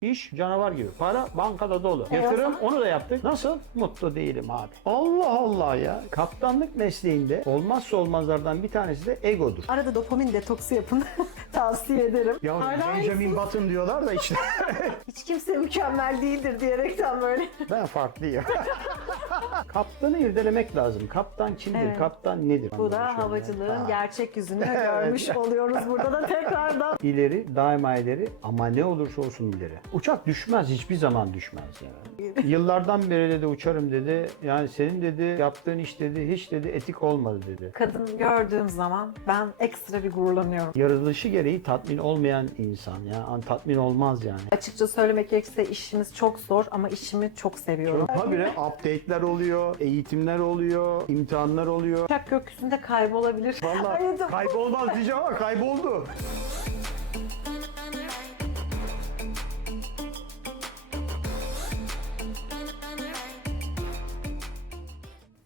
İş canavar gibi. Para bankada dolu. Yatırım onu da yaptık. Nasıl? Mutlu değilim abi. Allah Allah ya. Kaptanlık mesleğinde olmazsa olmazlardan bir tanesi de egodur. Arada dopamin detoksu yapın. Tavsiye ederim. Ya Benjamin Button diyorlar da işte. Hiç kimse mükemmel değildir diyerekten böyle. Ben farklıyım. Kaptanı irdelemek lazım. Kaptan kimdir? Evet. Kaptan nedir? Bu da Anlamış havacılığın oldum. Ha. gerçek yüzünü görmüş oluyoruz burada da tekrardan. İleri, daima ileri ama ne olursa olsun ileri. Uçak düşmez, hiçbir zaman düşmez yani. Yıllardan beri dedi uçarım dedi. Yani senin dedi yaptığın iş dedi hiç dedi etik olmadı dedi. Kadın gördüğüm zaman ben ekstra bir gururlanıyorum. Yaratılışı gereği tatmin olmayan insan ya. Tatmin olmaz yani. Açıkça söylemek gerekirse işimiz çok zor ama işimi çok seviyorum. Habire update'ler oluyor, eğitimler oluyor, imtihanlar oluyor. Uçak gökyüzünde kaybolabilir. Vallahi Hayatım. kaybolmaz diyeceğim ama kayboldu.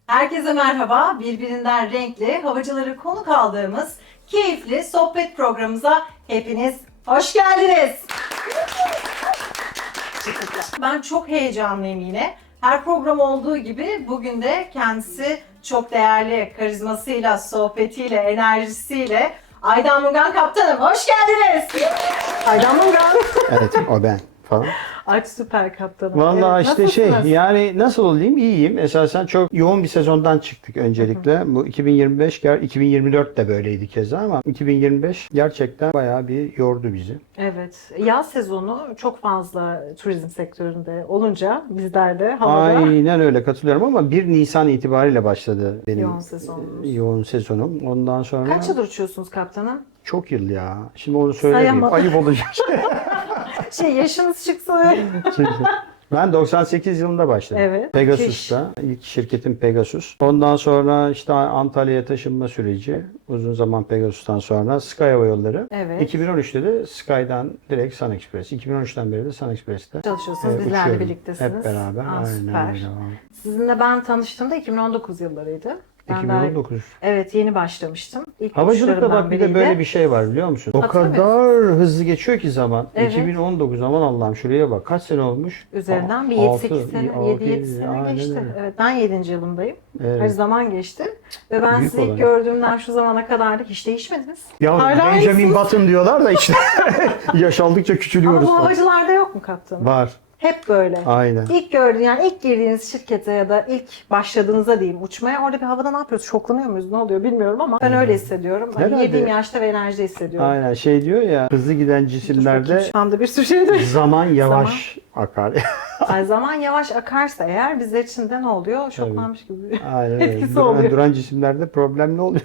Herkese merhaba. Birbirinden renkli, havacıları konuk aldığımız keyifli sohbet programımıza hepiniz hoş geldiniz. Ben çok heyecanlıyım yine. Her program olduğu gibi bugün de kendisi çok değerli karizmasıyla, sohbetiyle, enerjisiyle Aydan Mungan Kaptanım. Hoş geldiniz. Aydan Mungan. Evet o ben falan. Ay süper kaptanım. Vallahi Evet, işte nasılsınız? yani nasıl olayım iyiyim. Esasen çok yoğun bir sezondan çıktık öncelikle. Bu 2025, 2024 de böyleydi keza ama 2025 gerçekten bayağı bir yordu bizi. Evet. Yaz sezonu çok fazla turizm sektöründe olunca bizler de havada Aynen öyle katılıyorum ama 1 Nisan itibariyle başladı benim yoğun sezonumuz. yoğun sezonum. Ondan sonra Kaç yıldır uçuyorsunuz kaptanım? çok yıl ya. Şimdi onu söylemeyeyim. Sayamadım. Ayıp olacak. Yaşınız çıksa Ben 98 yılında başladım. Evet. Pegasus'ta. İlk şirketim Pegasus. Ondan sonra işte Antalya'ya taşınma süreci. Uzun zaman Pegasus'tan sonra Sky Hava Yolları. Evet. 2013'te de Sky'dan direkt Sun Express. 2013'ten beri de Sun Express'te Çalışıyorsunuz, bizlerle uçuyorum. birliktesiniz. Hep beraber. Aa, Aynen süper. öyle. Sizinle ben tanıştığımda 2019 yıllarıydı. Ben daha- 2019. evet, yeni başlamıştım. İlk Havacılıkta uçuşlarımdan bak bir de biriydi. böyle bir şey var biliyor musun? O Hatırlamıyor kadar hızlı geçiyor ki zaman. Evet. 2019 aman Allah'ım şuraya bak. Kaç sene olmuş? Üzerinden bir Altı, 7-8 sene, altı, 7-7 sene aynen geçti. öyle. Evet, ben 7. yılımdayım. Evet. Her zaman geçti. Ve ben Büyük sizi ilk olay. gördüğümden şu zamana kadar da hiç değişmediniz. Ya Hala Benjamin iyisiniz. Button diyorlar da işte yaş aldıkça Ama küçülüyoruz. bu falan. havacılarda yok mu kaptanım? Var. Hep böyle. Aynen. İlk gördüğün yani ilk girdiğiniz şirkete ya da ilk başladığınızda diyeyim uçmaya orada bir havada ne yapıyoruz? Şoklanıyor muyuz? Ne oluyor bilmiyorum ama ben öyle hissediyorum. Hani Herhalde. yediğim yaşta ve enerjide hissediyorum. Aynen şey diyor ya hızlı giden Dur cisimlerde bakayım, şu anda bir sürü şeydir. zaman yavaş akar. Ay, zaman yavaş akarsa eğer bizler için de ne oluyor? Şoklanmış gibi. Aynen öyle. Etkisi oluyor. Duran cisimlerde problem ne oluyor?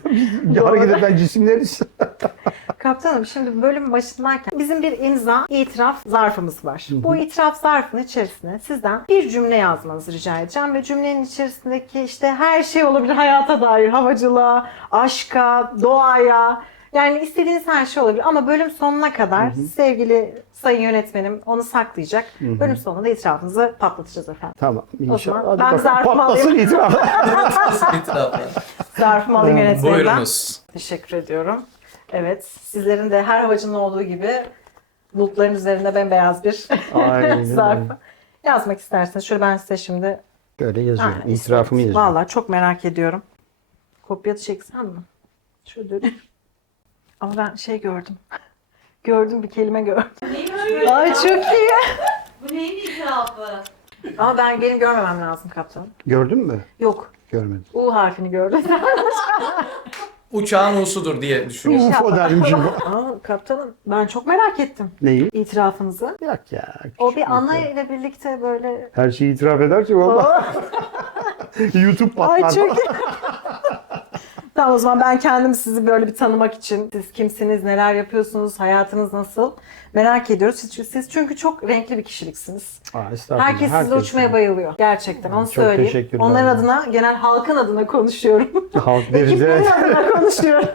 Doğru. Hareket eden cisimleriz. Kaptanım şimdi bölüm başındayken bizim bir imza itiraf zarfımız var. Bu itiraf zarfının içerisine sizden bir cümle yazmanızı rica edeceğim ve cümlenin içerisindeki işte her şey olabilir hayata dair, havacılığa, aşka, doğaya. Yani istediğiniz her şey olabilir ama bölüm sonuna kadar sevgili sayın yönetmenim onu saklayacak. Bölüm sonunda itirafınızı patlatacağız efendim. Tamam. İnşallah. zaman Hadi ben bakalım. zarfımı Patlasın alayım. itiraf. Zarfımı alayım yönetmenimden. Buyurunuz. Teşekkür ediyorum. Evet, sizlerin de her havacının olduğu gibi bulutların üzerinde bembeyaz bir Aynen zarf öyle. yazmak isterseniz. Şöyle ben size şimdi Böyle yazıyorum. Ha, İtirafımı yazıyorum. Vallahi çok merak ediyorum. Kopya çeksem mi? Şöyle döneyim. Ama ben şey gördüm. Gördüm, bir kelime gördüm. Ay çok iyi. Bu neyin itirafı? Ama benim görmemem lazım kaptanım. Gördün mü? Yok. Görmedim. U harfini gördüm. Uçağın usudur diye düşünüyorum. UFO dermişim. Ama kaptanım ben çok merak ettim Neyi? itirafınızı. Yok ya. O küçük bir ana ya. ile birlikte böyle... Her şeyi itiraf ederse valla. YouTube Ay patlar. çok Tamam, o zaman ben kendim sizi böyle bir tanımak için siz kimsiniz, neler yapıyorsunuz, hayatınız nasıl merak ediyoruz. Siz çünkü çok renkli bir kişiliksiniz. Aa, estağfurullah. Herkes sizle uçmaya bayılıyor. Gerçekten onu Çok söyleyeyim. teşekkürler. Onların adına, genel halkın adına konuşuyorum. Halk deriz Ekiplerin evet. adına konuşuyorum.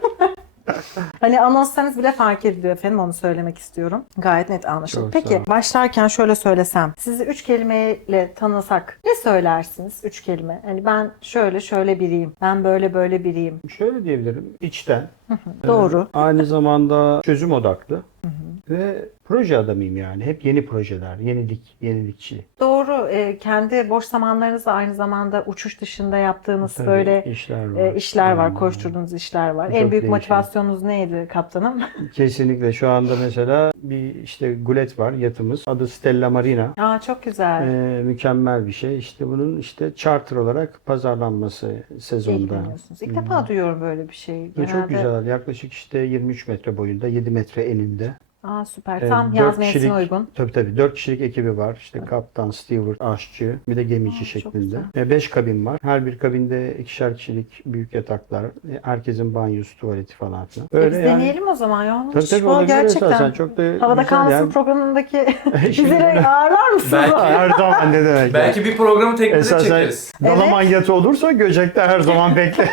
Hani anonslarınız bile fark ediliyor efendim, onu söylemek istiyorum. Gayet net anlaşıldı. Çok sağ Peki olun. başlarken şöyle söylesem, sizi 3 kelimeyle tanısak ne söylersiniz 3 kelime? Hani ben şöyle biriyim, ben böyle biriyim. Şöyle diyebilirim, içten. Doğru. Aynı zamanda çözüm odaklı. Ve proje adamıyım yani. Hep yeni projeler, yenilikçi. Doğru. Kendi boş zamanlarınızda aynı zamanda uçuş dışında yaptığınız Tabii, böyle işler var. koşturduğunuz işler var. Çok En büyük değişik. motivasyonunuz neydi kaptanım? Kesinlikle şu anda mesela bir işte gulet var, yatımız. Adı Stella Marina. Aa, çok güzel. Mükemmel bir şey. İşte bunun işte charter olarak pazarlanması sezonda. İlgileniyorsunuz. İlk defa duyuyorum böyle bir şey. Ve çok güzel. Yaklaşık işte 23 metre boyunda, 7 metre eninde. Aa, süper. Tam 4 yaz mevsimine uygun. Tabii 4 kişilik ekibi var. İşte kaptan, steward, aşçı, bir de gemici Çok şeklinde. güzel. 5 kabin var. Her bir kabinde ikişer kişilik büyük yataklar. Herkesin banyosu, tuvaleti falan filan. Biz deneyelim o zaman ya. Tabii Valla olabilir gerçekten. esasen. Çok da Havada güzel Kalmasın yani. programındaki Şimdi bizleri ağırlar mısınız? Belki- her zaman ne demek? Belki bir programı teknede Esasen çekeriz. Dalaman yatı olursa Göcek'te her zaman bekle.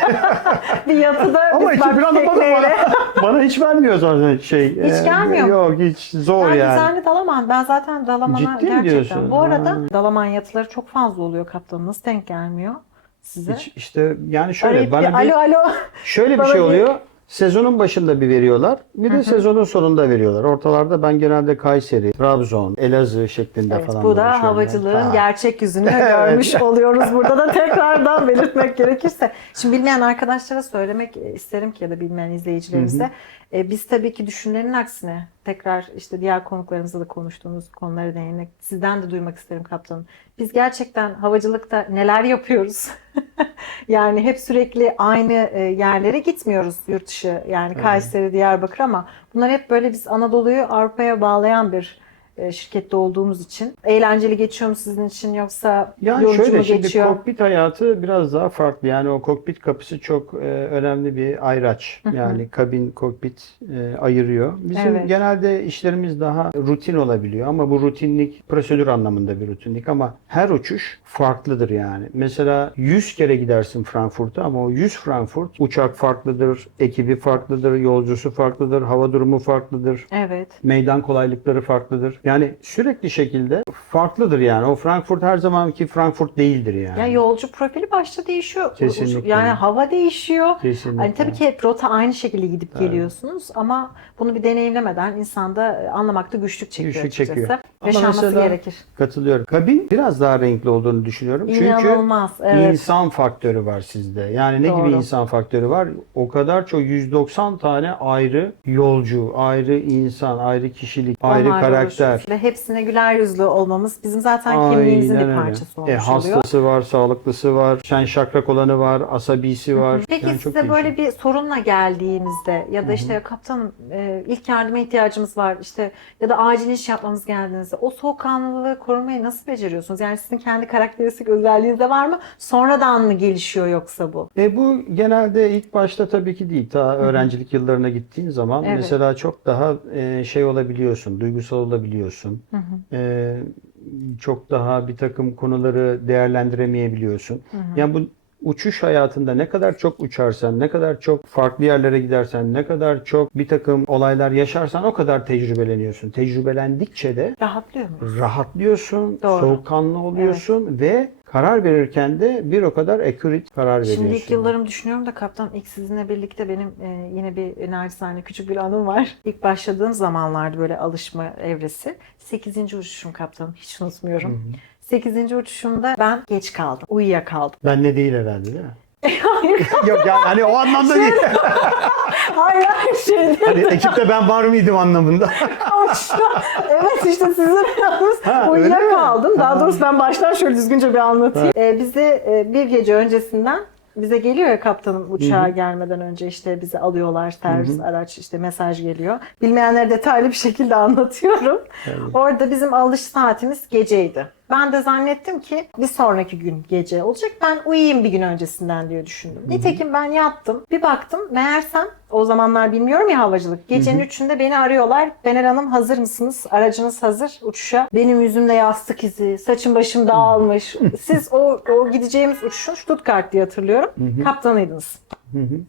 Bir yatıda Ama biz iki bak bir anda tekneyle. bana hiç vermiyor zaten şey. Hiç gelmiyor mu? Yok hiç zor Ben yani. düzenli Dalaman. Ben zaten Dalaman'a Ciddi mi gerçekten. diyorsun? Bu arada Ha. Dalaman yatıları çok fazla oluyor kaptanım. Nasıl denk gelmiyor size? Hiç, işte yani şöyle Arayıp bana alo alo. şöyle bir bana şey bir- oluyor. Sezonun başında bir veriyorlar. Bir de sezonun sonunda veriyorlar. Ortalarda ben genelde Kayseri, Trabzon, Elazığ şeklinde Evet, falan bu da dolaşıyorum. havacılığın Ha. gerçek yüzünü görmüş oluyoruz. Burada da tekrardan belirtmek gerekirse. Şimdi bilmeyen arkadaşlara söylemek isterim ki, ya da bilmeyen izleyicilerimize. Biz tabii ki düşünülenin aksine, tekrar işte diğer konuklarımızla da konuştuğumuz konulara değinmek, sizden de duymak isterim kaptanım. Biz gerçekten havacılıkta neler yapıyoruz? Yani hep sürekli aynı yerlere gitmiyoruz, yurt dışı, yani Kayseri, Diyarbakır, ama bunlar hep böyle biz Anadolu'yu Avrupa'ya bağlayan bir şirkette olduğumuz için. Eğlenceli geçiyor mu sizin için, yoksa Yani yorucu şöyle mu şimdi geçiyor? kokpit hayatı biraz daha farklı. Yani o kokpit kapısı çok önemli bir ayraç. Yani kabin, kokpit ayırıyor. Bizim Evet. genelde işlerimiz daha rutin olabiliyor ama bu rutinlik prosedür anlamında bir rutinlik, ama her uçuş farklıdır yani. Mesela 100 kere gidersin Frankfurt'a ama o 100 Frankfurt uçak farklıdır, ekibi farklıdır, yolcusu farklıdır, hava durumu farklıdır. Evet. Meydan kolaylıkları farklıdır. Yani sürekli şekilde farklıdır yani. O Frankfurt her zamanki Frankfurt değildir yani. Ya yolcu profili başta değişiyor. Kesinlikle. Yani hava değişiyor. Kesinlikle. Hani tabii ki hep rota aynı şekilde gidip geliyorsunuz, ama bunu bir deneyimlemeden insanda anlamakta güçlük çekiyor Güçlük açıkçası. çekiyor. Ama Yaşanması mesela- gerekir. Katılıyorum. Kabin biraz daha renkli olduğunu düşünüyorum. İnanılmaz, Çünkü evet. insan faktörü var sizde. Yani ne Doğru. gibi insan faktörü var? O kadar çok 190 tane ayrı yolcu, ayrı insan, ayrı kişilik, ayrı Onlarla karakter. uğraşıyoruz ve hepsine güler yüzlü olmamız bizim zaten kimliğimizin Aynen bir öyle. parçası olmuş oluyor. Hastası var, sağlıklısı var, şen şakrak olanı var, asabisi var. Peki Yani çok size böyle değişik. bir sorunla geldiğimizde, ya da işte kaptanım ilk yardıma ihtiyacımız var, işte ya da acil iş yapmamız geldiğinizde, o soğukkanlılığı korumayı nasıl beceriyorsunuz? Yani sizin kendi karakteristik özelliğiniz de var mı? Sonradan mı gelişiyor yoksa bu? Bu genelde ilk başta tabii ki değil. Ta öğrencilik yıllarına gittiğin zaman Evet. mesela çok daha şey olabiliyorsun, duygusal olabiliyorsun. Çok daha bir takım konuları değerlendiremeyebiliyorsun. Yani bu uçuş hayatında ne kadar çok uçarsan, ne kadar çok farklı yerlere gidersen, ne kadar çok bir takım olaylar yaşarsan o kadar tecrübeleniyorsun. Tecrübelendikçe de Rahatlıyor mu? rahatlıyorsun, Doğru. soğukkanlı oluyorsun ve karar verirken de bir o kadar accurate karar veriyorsun. Şimdi ilk yıllarımı düşünüyorum da kaptan, ilk sizinle birlikte benim yine bir naçizane küçük bir anım var. İlk başladığım zamanlarda böyle alışma evresi. 8. uçuşum kaptanım, hiç unutmuyorum. 8. uçuşumda ben geç kaldım, uyuyakaldım. Ben ne değil herhalde değil mi? Hayır, Yok yani hani o anlamda değil. hayır, her şeyde. Hani ekipte ben var mıydım anlamında. Evet, işte sizin yalnız Ha, öyle mi? uyuyakaldım. Daha Ha. doğrusu ben baştan şöyle düzgünce bir anlatayım. Bizi bir gece öncesinden, bize geliyor ya kaptanım, uçağa gelmeden önce işte bizi alıyorlar, servis araç, işte mesaj geliyor. Bilmeyenlere detaylı bir şekilde anlatıyorum. Orada bizim alış saatimiz geceydi. Ben de zannettim ki bir sonraki gün gece olacak. Ben uyuyayım bir gün öncesinden diye düşündüm. Nitekim ben yattım. Bir baktım meğersem o zamanlar bilmiyorum ya havacılık. Gecenin 3'ünde beni arıyorlar. Bener Hanım hazır mısınız? Aracınız hazır uçuşa. Benim yüzümde yastık izi, saçım başım dağılmış. Siz o gideceğimiz uçuşun Stuttgart diye hatırlıyorum. Kaptanıydınız.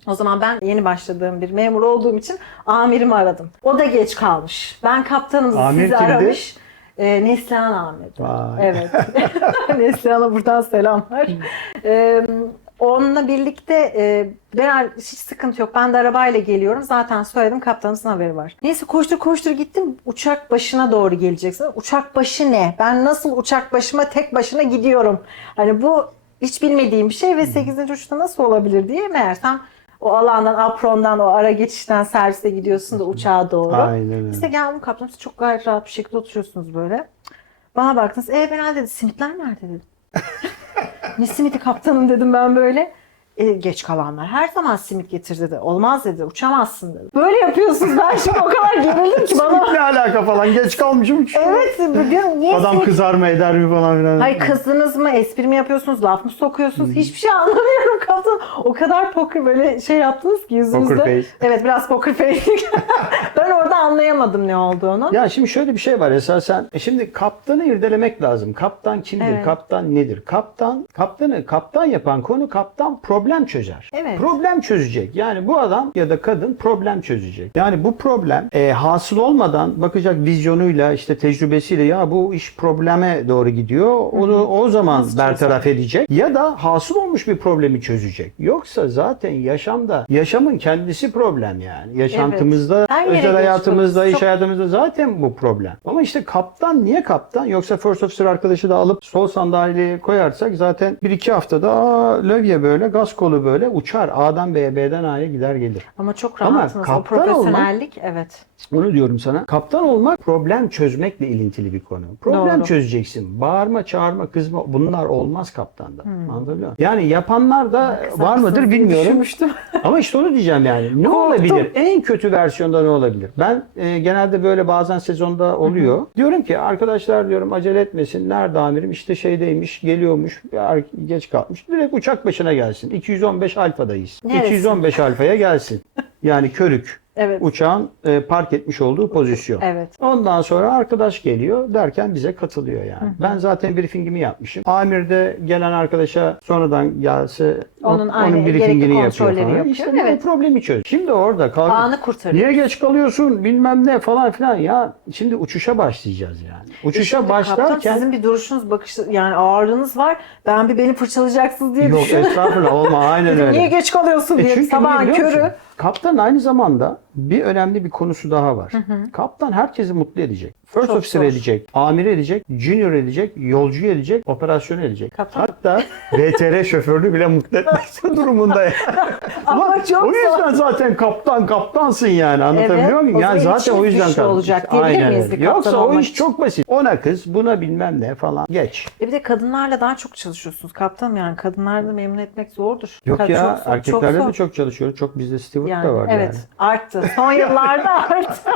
O zaman ben yeni başladığım bir memur olduğum için amirimi aradım. O da geç kalmış. Ben kaptanım Amir sizi kimdi? aramış. Neslihan Ahmet. Vay. Evet. Neslihan'a buradan selamlar. Onunla birlikte ben hiç sıkıntı yok. Ben de arabayla geliyorum. Zaten söyledim kaptanımızın haberi var. Neyse koştur koştur gittim. Uçak başına doğru geleceksin. Uçak başı ne? Ben nasıl uçak başıma tek başına gidiyorum? Hani bu hiç bilmediğim bir şey ve 8. uçuşta nasıl olabilir diye meğersem o alandan, aprondan, o ara geçişten serviste gidiyorsun da uçağa doğru. Aynen öyle. İşte geldim kaptanım siz çok gayet rahat bir şekilde oturuyorsunuz böyle. Bana baktınız. Benal dedi simitler nerede dedi. Ne simiti kaptanım dedim ben böyle. Geç kalanlar her zaman simit getir dedi. Olmaz dedi. Uçamazsın dedi. Böyle yapıyorsunuz. Ben şimdi o kadar gerildim ki bana. Ne alaka falan geç kalmışım. Evet diyorum niye Adam simit? kızar mı eder mi falan filan. Hayır kızdınız mı? Espri mi yapıyorsunuz? Laf mı sokuyorsunuz? Hiçbir şey anlamıyorum kaptan. O kadar poker böyle şey yaptınız ki yüzünüzde. Poker face. Evet biraz poker face. Ben orada anlayamadım ne olduğunu. Ya şimdi şöyle bir şey var esasen. Şimdi kaptanı irdelemek lazım. Kaptan kimdir? Evet. Kaptan nedir? Kaptanı kaptan yapan konu kaptan problem çözer. Evet. Problem çözecek. Yani bu adam ya da kadın problem çözecek. Yani bu problem hasıl olmadan bakacak vizyonuyla işte tecrübesiyle ya bu iş probleme doğru gidiyor. Onu o zaman Nasıl bertaraf edecek. Ya da hasıl olmuş bir problemi çözecek. Yoksa zaten yaşamın kendisi problem yani. Yaşantımızda, Her yere özel hayatımızda, geçiyoruz. iş hayatımızda zaten bu problem. Ama işte kaptan niye kaptan? Yoksa first officer arkadaşı da alıp sol sandalyeye koyarsak zaten 1-2 haftada lövye böyle gaz kolu böyle uçar. A'dan B'ye, B'den A'ya gider gelir. Ama çok Ama rahatsınız. O kaptan profesyonellik evet. Onu diyorum sana. Kaptan olmak problem çözmekle ilintili bir konu. Problem Doğru. çözeceksin. Bağırma, çağırma, kızma bunlar olmaz kaptanda. Anladın mı? Yani yapanlar da var mıdır bilmiyorum. Düşünmüştüm. Ama işte onu diyeceğim yani. Ne Korktum. olabilir? En kötü versiyonda ne olabilir? Ben genelde böyle bazen sezonda oluyor. Diyorum ki arkadaşlar diyorum acele etmesin. Nerede amirim? İşte şeydeymiş, geliyormuş, geç kalkmış. Direkt uçak başına gelsin. 215 alfadayız. Neresi? 215 alfaya gelsin. Yani körük. Evet. Uçağın park etmiş olduğu pozisyon. Evet. Ondan sonra arkadaş geliyor derken bize katılıyor yani. Ben zaten briefingimi yapmışım. Amir de gelen arkadaşa sonradan gelse Onun aynı briefingini gerekli yapıyor kontrolleri falan. yapıyor. İşte Evet. o problemi çöz. Şimdi orada kal. Anı kurtarıyor. Niye geç kalıyorsun bilmem ne falan filan ya. Şimdi uçuşa başlayacağız yani. Uçuşa Şimdi kaptan, başlarken sizin bir duruşunuz, bakış yani ağırlığınız var. Ben beni fırçalayacaksınız diye yok düşündüm. estağfurullah olma aynen Dedim, öyle. niye geç kalıyorsun diye Çünkü sabahın niye biliyor musun? körü. Kaptan aynı zamanda bir önemli bir konusu daha var. Kaptan herkesi mutlu edecek. First Çok officer zor. edecek, amiri edecek, junior edecek, yolcu edecek, operasyonu edecek. Kaptan- Hatta VTR şoförünü bile mutlu etmek durumunda. Yani. Ama çok o zor. yüzden zaten kaptansın yani anlatabiliyor Evet, muyum? o Yani zaman zaten o içiniz yüzden güçlü olacak diyebilir Aynen miyiz öyle. bir kaptan Yoksa o olmak iş için? çok basit. Ona kız, buna bilmem ne falan geç. Bir de kadınlarla daha çok çalışıyorsunuz kaptanım yani kadınları da memnun etmek zordur. Yok Çok ya zor, erkeklerle zor. de çok çalışıyoruz. Çok bizde steward Yani, da var evet yani. arttı. Son yıllarda arttı.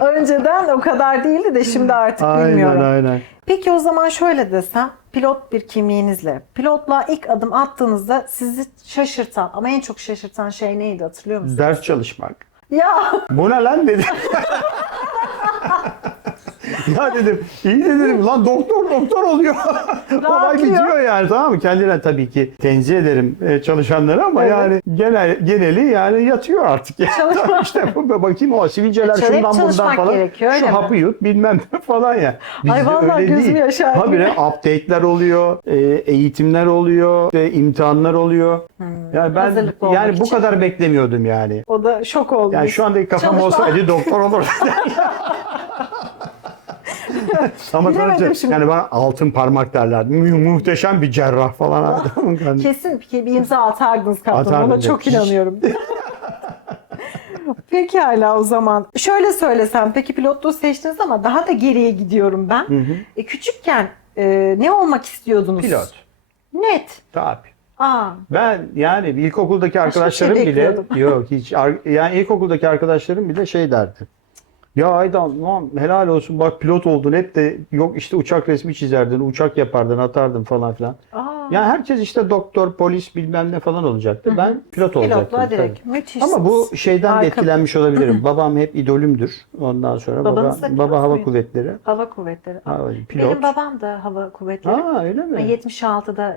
Önceden o kadar değildi de şimdi artık bilmiyorum. Aynen. Peki o zaman şöyle desem, pilot bir kimliğinizle, pilotla ilk adım attığınızda sizi şaşırtan ama en çok şaşırtan şey neydi hatırlıyor musunuz? Ders çalışmak. Ya Bu ne lan dedim. Ya dedim iyi de dedim lan doktor oluyor. Olay Rahatlıyor. bitiyor yani tamam mı? Kendine tabii ki tenzih ederim çalışanları ama Evet. yani geneli yani yatıyor artık. Çalışma. İşte bakayım o sivilceler Çalıp şundan bundan çalışmak falan. gerekiyor, öyle Şu mi? hapı yut bilmem ne falan ya. Ay Bizde vallahi öyle gözüm değil. yaşardı. Habire update'ler oluyor, eğitimler oluyor, imtihanlar oluyor. Yani ben hazırlıklı olmak yani bu için. kadar beklemiyordum yani. o da şok oldu. Yani şu andaki kafam Çalışma. olsaydı doktor olurdu. Ama Bilemedim sonuçta şimdi. yani bana altın parmak derler. Muhteşem bir cerrah falan adamın kendisi. Kesin bir imza atardınız kaptanım. Atardım Ona çok hiç. inanıyorum. Peki hala o zaman. Şöyle söylesem, peki pilotluğu seçtiniz ama daha da geriye gidiyorum ben. Küçükken ne olmak istiyordunuz? Pilot. Net. Tabii. Aa, Ben yani ilkokuldaki Başka bir şey arkadaşlarım bile bekliyordum. yok hiç yani ilkokuldaki arkadaşlarım bile şey derdi. Ya Aydan lan helal olsun bak pilot oldun hep de yok işte uçak resmi çizerdin, uçak yapardın, atardın falan filan. Aa, Yani herkes işte doktor, polis bilmem ne falan olacaktı. Ben pilot olacaktım. pilotluğa direkt. tabii. Müthişsiniz. Ama bu şeyden de Harika. etkilenmiş olabilirim. Babam hep idolümdür. Ondan sonra Babanız da pilot baba hava muydu? kuvvetleri. Hava kuvvetleri. Pilot. Benim babam da hava kuvvetleri. Ha öyle mi? 76'da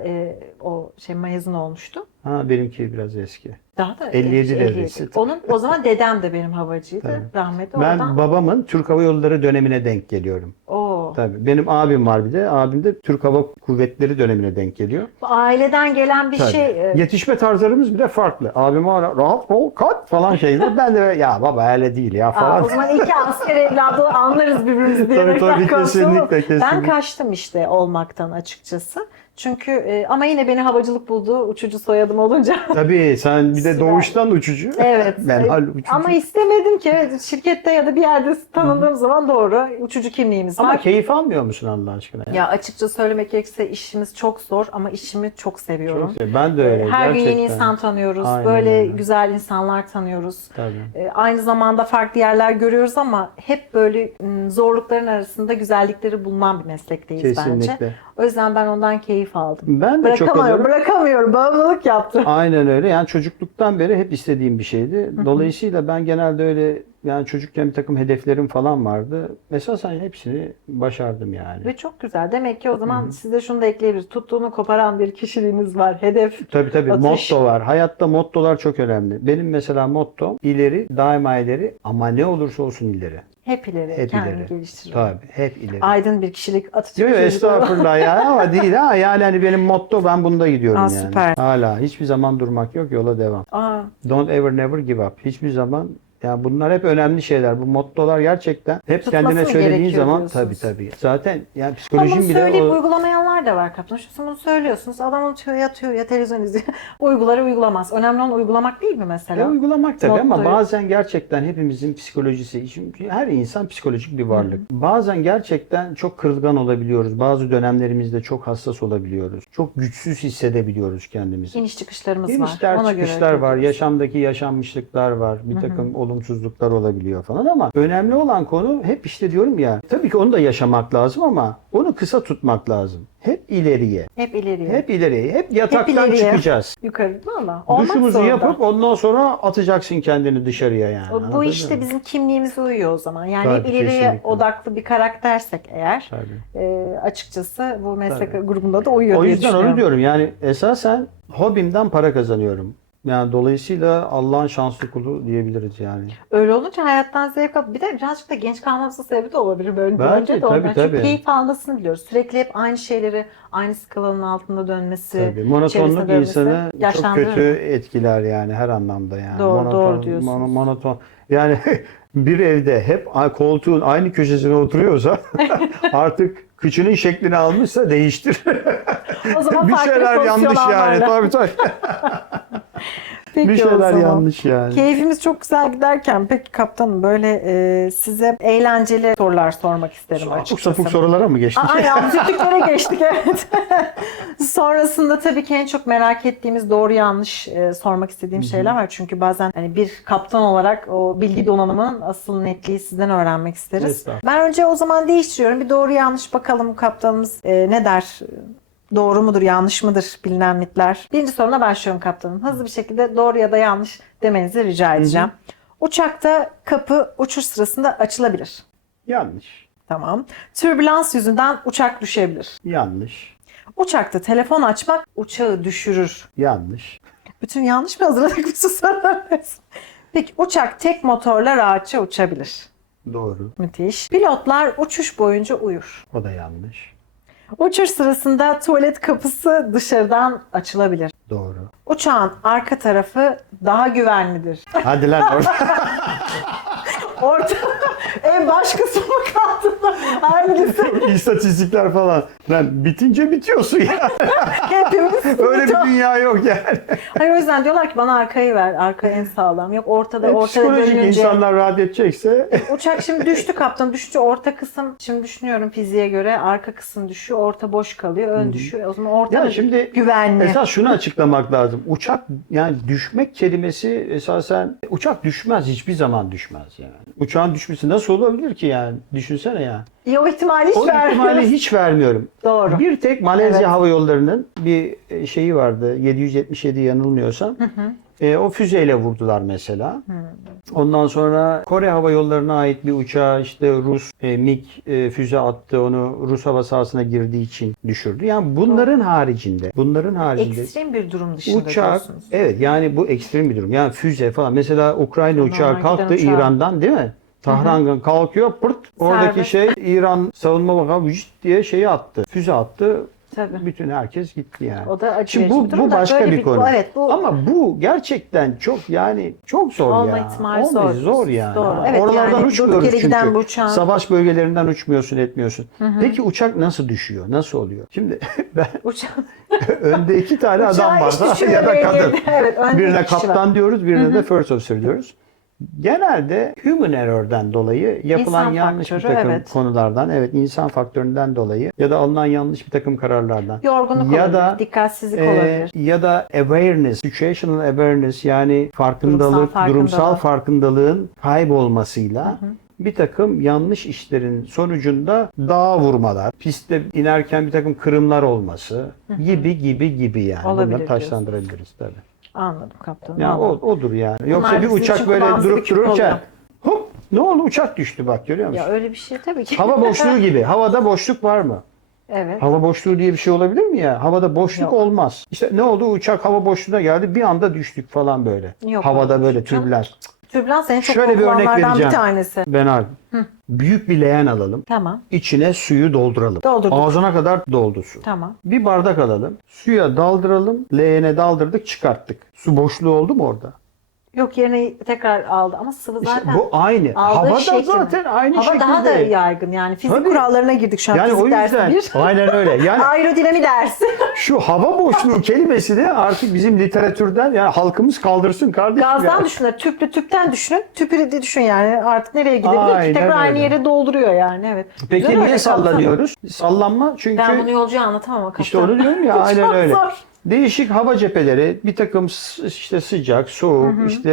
o mezun olmuştu. Ha benimki biraz eski. Daha da 57 derecesi. Onun o zaman dedem de benim havacıydı. Tabii. Rahmetli Ben oradan. babamın Türk Hava Yolları dönemine denk geliyorum. Oo. Tabii. Benim abim var bir de. Abim de Türk Hava Kuvvetleri dönemine denk geliyor. Bu aileden gelen bir Tabii. şey. Yetişme tarzlarımız bile farklı. Abim hala rahat ol, kalk falan şeydi. Ben de ya baba öyle değil ya falan. O zaman iki asker evladı anlarız birbirimizi diyerek. Tabii, kesinlikle. Ben kaçtım işte olmaktan açıkçası. Çünkü ama yine beni havacılık buldu uçucu soyadım olunca. Tabii sen bir de Sıra. doğuştan uçucu. Evet. Ben uçucu. Ama istemedim ki. Evet, şirkette ya da bir yerde tanındığım zaman doğru uçucu kimliğimiz var. Ama keyif almıyor musun Allah aşkına? Ya açıkça söylemek gerekirse işimiz çok zor ama işimi çok seviyorum. Çok sev- Ben de öyle. Her gün gerçekten. yeni insan tanıyoruz. Aynen böyle öyle. güzel insanlar tanıyoruz. Tabii. Aynı zamanda farklı yerler görüyoruz ama hep böyle zorlukların arasında güzellikleri bulunan bir meslekteyiz bence. Kesinlikle. O yüzden ben ondan keyif aldım. Ben de çok alıyorum. Bırakamıyorum. Bağımlılık yaptım. Aynen öyle. Yani çocukluktan beri hep istediğim bir şeydi. Dolayısıyla ben genelde öyle yani çocukken bir takım hedeflerim falan vardı. Esasen hepsini başardım yani. Ve çok güzel. Demek ki o zaman size şunu da ekleyebiliriz. Tuttuğunu koparan bir kişiliğiniz var. Hedef. Tabii Atış. motto var. Hayatta mottolar çok önemli. Benim mesela motto ileri, daima ileri ama ne olursa olsun ileri. Hep ileri. Hep kendini ileri. geliştiriyor. Tabii hep ileri. Aydın bir kişilik, atıcı Yok bir çocuk. estağfurullah ya ama değil ha. Yani hani benim motto ben bunda gidiyorum Aa, yani. süper. Hala hiçbir zaman durmak yok yola devam. Aa, Don't ever never give up. Hiçbir zaman ya bunlar hep önemli şeyler. Bu mottolar gerçekten hep Tutması kendine mı söylediğin gerekiyor zaman diyorsunuz? tabii. Zaten yani ama psikolojim bunu bile söyleyip o uygulamayanlar da var kaptan. Şu bunu söylüyorsunuz. Adam oturuyor, yatıyor ya televizyon izliyor. Uyguları uygulamaz. Önemli olan uygulamak değil mi mesela? uygulamak tabii ama Mottoyu. bazen gerçekten hepimizin psikolojisi, çünkü her insan psikolojik bir varlık. Bazen gerçekten çok kırılgan olabiliyoruz. Bazı dönemlerimizde çok hassas olabiliyoruz. Çok güçsüz hissedebiliyoruz kendimizi. İniş çıkışlarımız İnişler, var. Ona göre çıkışlar var, yapıyoruz. yaşamdaki yaşanmışlıklar var, bir takım olumsuzluklar olabiliyor falan ama önemli olan konu hep işte diyorum ya, tabii ki onu da yaşamak lazım ama onu kısa tutmak lazım. Hep ileriye, Hep ileriye. hep ileriye, hep yataktan ileriye. çıkacağız. Yukarı ama olmak Duşumuzu zorunda. yapıp ondan sonra atacaksın kendini dışarıya yani. Bu Anladın işte mı? bizim kimliğimize uyuyor o zaman. Yani Tabii, hep ileriye kesinlikle. odaklı bir karaktersek eğer Tabii. açıkçası bu meslek Tabii. grubunda da uyuyor O diye yüzden onu düşünüyorum. diyorum yani esasen hobimden para kazanıyorum. Yani dolayısıyla Allah'ın şanslı kulu diyebiliriz yani. Öyle olunca hayattan zevk al. Bir de birazcık da genç kalmamızın sebebi de olabilir böyle. Bence, de tabii, ondan. Çünkü tabii. keyif almasını biliyoruz. Sürekli hep aynı şeyleri aynı skalanın altında dönmesi. Tabii. Monotonluk içerisinde dönmesi insanı çok yaşlandırır kötü mı? etkiler yani her anlamda yani. Doğru diyorsunuz. Monoton. Yani bir evde hep koltuğun aynı köşesine oturuyorsa artık kıçının şeklini almışsa değiştir. O zaman Bir farklı şeyler yanlış pozisyon yani. almayla. Tabii. Peki Bir o şeyler zaman. yanlış yani. Keyfimiz çok güzel giderken peki kaptanım böyle size eğlenceli sorular sormak isterim Sapık açıkçası. sapık sorulara mı geçtik? Aynen absürtlüklere geçtik evet. Sonrasında tabii ki en çok merak ettiğimiz doğru yanlış sormak istediğim şeyler var. Çünkü bazen hani bir kaptan olarak o bilgi donanımının asıl netliği sizden öğrenmek isteriz. Estağfurullah. Ben önce o zaman değiştiriyorum. Bir doğru yanlış bakalım kaptanımız ne der? Doğru mudur, yanlış mıdır bilinen mitler? Birinci soruna başlıyorum kaptanım. Hızlı bir şekilde doğru ya da yanlış demenizi rica edeceğim. Uçakta kapı uçuş sırasında açılabilir. Yanlış. Tamam. Türbülans yüzünden uçak düşebilir. Yanlış. Uçakta telefon açmak uçağı düşürür. Yanlış. Bütün yanlış mı hazırladık bu soruları? Peki uçak tek motorla rahatça uçabilir. Doğru. Müthiş. Pilotlar uçuş boyunca uyur. O da yanlış. Uçuş sırasında tuvalet kapısı dışarıdan açılabilir. Doğru. Uçağın arka tarafı daha güvenlidir. Hadi lan orada. Orta en baş kısmı kaldı. Hangisi? İstatistikler falan. Lan bitince bitiyorsun ya. Hepimiz. Öyle bir dünya yok yani. Hayır o yüzden diyorlar ki bana arkayı ver. Arka en sağlam. Yok ortada Psikolojik bölününce. insanlar rahat edecekse Uçak şimdi düştü kaptan. Düşünce orta kısım şimdi düşünüyorum fiziğe göre arka kısım düşüyor. Orta boş kalıyor. Ön düşüyor. O zaman orta ya da şimdi güvenli. esas şunu açıklamak lazım. Uçak yani düşmek kelimesi esasen uçak düşmez hiçbir zaman düşmez yani. Uçağın düşmesi nasıl nasıl olabilir ki yani? Düşünsene ya. O ihtimali hiç O ihtimali vermiyoruz. hiç vermiyorum. Doğru. Bir tek Malezya Evet. Hava Yolları'nın bir şeyi vardı. 777 yanılmıyorsam. O füzeyle vurdular mesela. Ondan sonra Kore Hava Yolları'na ait bir uçağı işte Rus MiG füze attı. Onu Rus hava sahasına girdiği için düşürdü. Yani bunların haricinde Ekstrem bir durum dışında uçak, diyorsunuz. evet yani bu ekstrem bir durum. Yani füze falan. Mesela Ukrayna Normal uçağı giden kalktı uçağı. İran'dan değil mi? Tahran'dan kalkıyor pırt. Oradaki Serbest. İran savunma bakanı vücut diye şeyi attı. Füze attı. Tabii. Bütün herkes gitti yani. O da acı Şimdi verici bir durum bu da başka böyle bir konu. bu Ama bu gerçekten çok yani çok zor olma ya. ihtimali Olmaz, zor. zor yani. Doğru. Ama Evet, oralardan yani uçmuyoruz durduk yere çünkü. giden bu uçağın- Savaş bölgelerinden uçmuyorsun etmiyorsun. Peki uçak nasıl düşüyor? Nasıl oluyor? Şimdi ben uçak önde 2 tane adam Uçağı var hiç ya da düşüremeye kadın. girdi. Evet, önde Birine bir kişi var. kaptan diyoruz, birine de first officer diyoruz. Genelde human error'dan dolayı yapılan İnsan yanlış bir faktörü, takım evet. konulardan, evet insan faktöründen dolayı ya da alınan yanlış bir takım kararlardan yorgunluk ya olabilir, da dikkatsizlik olabilir. ya da awareness, situational awareness yani farkındalık, durumsal farkındalığın kaybolmasıyla bir takım yanlış işlerin sonucunda dağa vurmalar, pistte inerken bir takım kırımlar olması gibi yani. Olabilir Bunları taşlandırabiliriz tabii. Anladım kaptanım. Yani anladım. odur yani. Yoksa Bunlar bir bizim uçak için böyle kulağımıza durup küp oluyor. dururken hop ne oldu uçak düştü bak görüyor musun? Ya öyle bir şey tabii ki. Hava boşluğu gibi. Havada boşluk var mı? Evet. Hava boşluğu diye bir şey olabilir mi ya? Havada boşluk Yok. olmaz. İşte ne oldu? Uçak hava boşluğuna geldi. Bir anda düştük falan böyle. Yok, Havada olmuş. böyle türbülans. Türbülans en çok Şöyle bir örnek korkulanlardan vereceğim. bir tanesi. Ben abi. Büyük bir leğen alalım. Tamam. İçine suyu dolduralım. Doldurduk. Ağzına kadar doldu su. Tamam. Bir bardak alalım. Suya daldıralım. Leğene daldırdık çıkarttık. Su boşluğu oldu mu orada? Yok yerine tekrar aldı ama sıvı İşte zaten. bu aynı. aldığı Havada şekli. zaten aynı Hava şekilde. daha da yaygın yani. Fizik Tabii. kurallarına girdik şu an. Yani Fizik o dersi yüzden bir. aynen öyle. Yani Aerodinami dersi. şu hava boşluğu kelimesini artık bizim literatürden yani halkımız kaldırsın kardeşim. Gazdan ya. düşünün. Tüpten düşünün. Tüpü de düşün yani. Artık nereye gidebilir ki? Aynen Tekrar aynı öyle. yere dolduruyor yani. Evet. Peki Güzel niye örnek sallanıyoruz? Sallanma çünkü Ben bunu yolcuya anlatamam ama işte onu diyorum ya aynen Çok öyle. zor. Değişik hava cepheleri, bir takım işte sıcak, soğuk, işte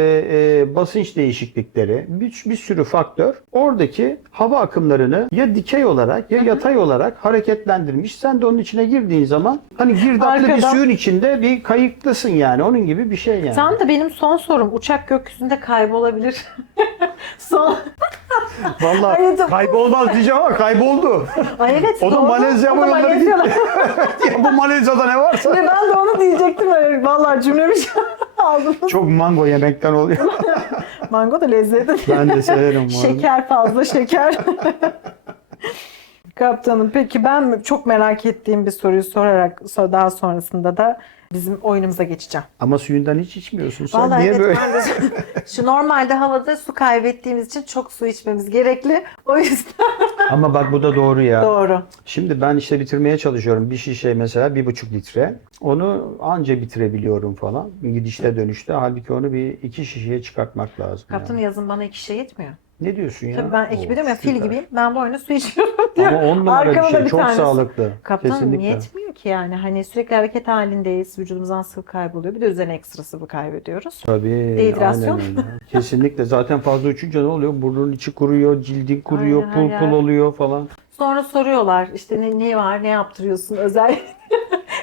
basınç değişiklikleri, bir sürü faktör oradaki hava akımlarını ya dikey olarak ya yatay olarak hareketlendirmiş. Sen de onun içine girdiğin zaman hani girdaplı bir Arkadan. suyun içinde bir kayıklısın yani. Onun gibi bir şey yani. Tam da benim son sorum. Uçak gökyüzünde kaybolabilir. son. Vallahi Ay, kaybolmaz diyeceğim ama kayboldu. Ay evet O da doğru. Malezya O da Hava Yolları Malezya- gitti. Ya bu Malezya'da ne varsa. Ben de onu diyecektim. Öyle. Vallahi cümlemi aldınız. Çok mango yemekten oluyor. Mango da lezzetli. Ben de severim bu arada. Şeker fazla şeker. Kaptanım peki ben çok merak ettiğim bir soruyu sorarak daha sonrasında da bizim oyunumuza geçeceğim. Ama suyundan hiç içmiyorsun. Sen Vallahi niye evet, böyle? ben de şu normalde havada su kaybettiğimiz için çok su içmemiz gerekli. O yüzden Ama bak bu da doğru ya. doğru. Şimdi ben işte bitirmeye çalışıyorum. Bir şişe mesela 1,5 litre. Onu anca bitirebiliyorum falan. Gidişte dönüşte. Halbuki onu bir 2 şişeye çıkartmak lazım. Kaptanım yani. yazın bana 2 şey yetmiyor. Ne diyorsun ya? Tabii ben ekibi diyorum ya fil süper. gibiyim. Ben bu oyuna su içiyorum diyor. Ama 10 numara Arkama bir da şey. Çok tanesi. sağlıklı. Kaptanım Kesinlikle. yetmiyor ki yani. Hani sürekli hareket halindeyiz. Vücudumuzdan sıvı kayboluyor. Bir de üzerine ekstra sıvı kaybediyoruz. Tabii. Dehidrasyon. Aynen öyle. Kesinlikle. Zaten fazla uçunca ne oluyor? Burnun içi kuruyor, cildin kuruyor, Aynen, her pul yer. oluyor falan. Sonra soruyorlar işte ne var, ne yaptırıyorsun özel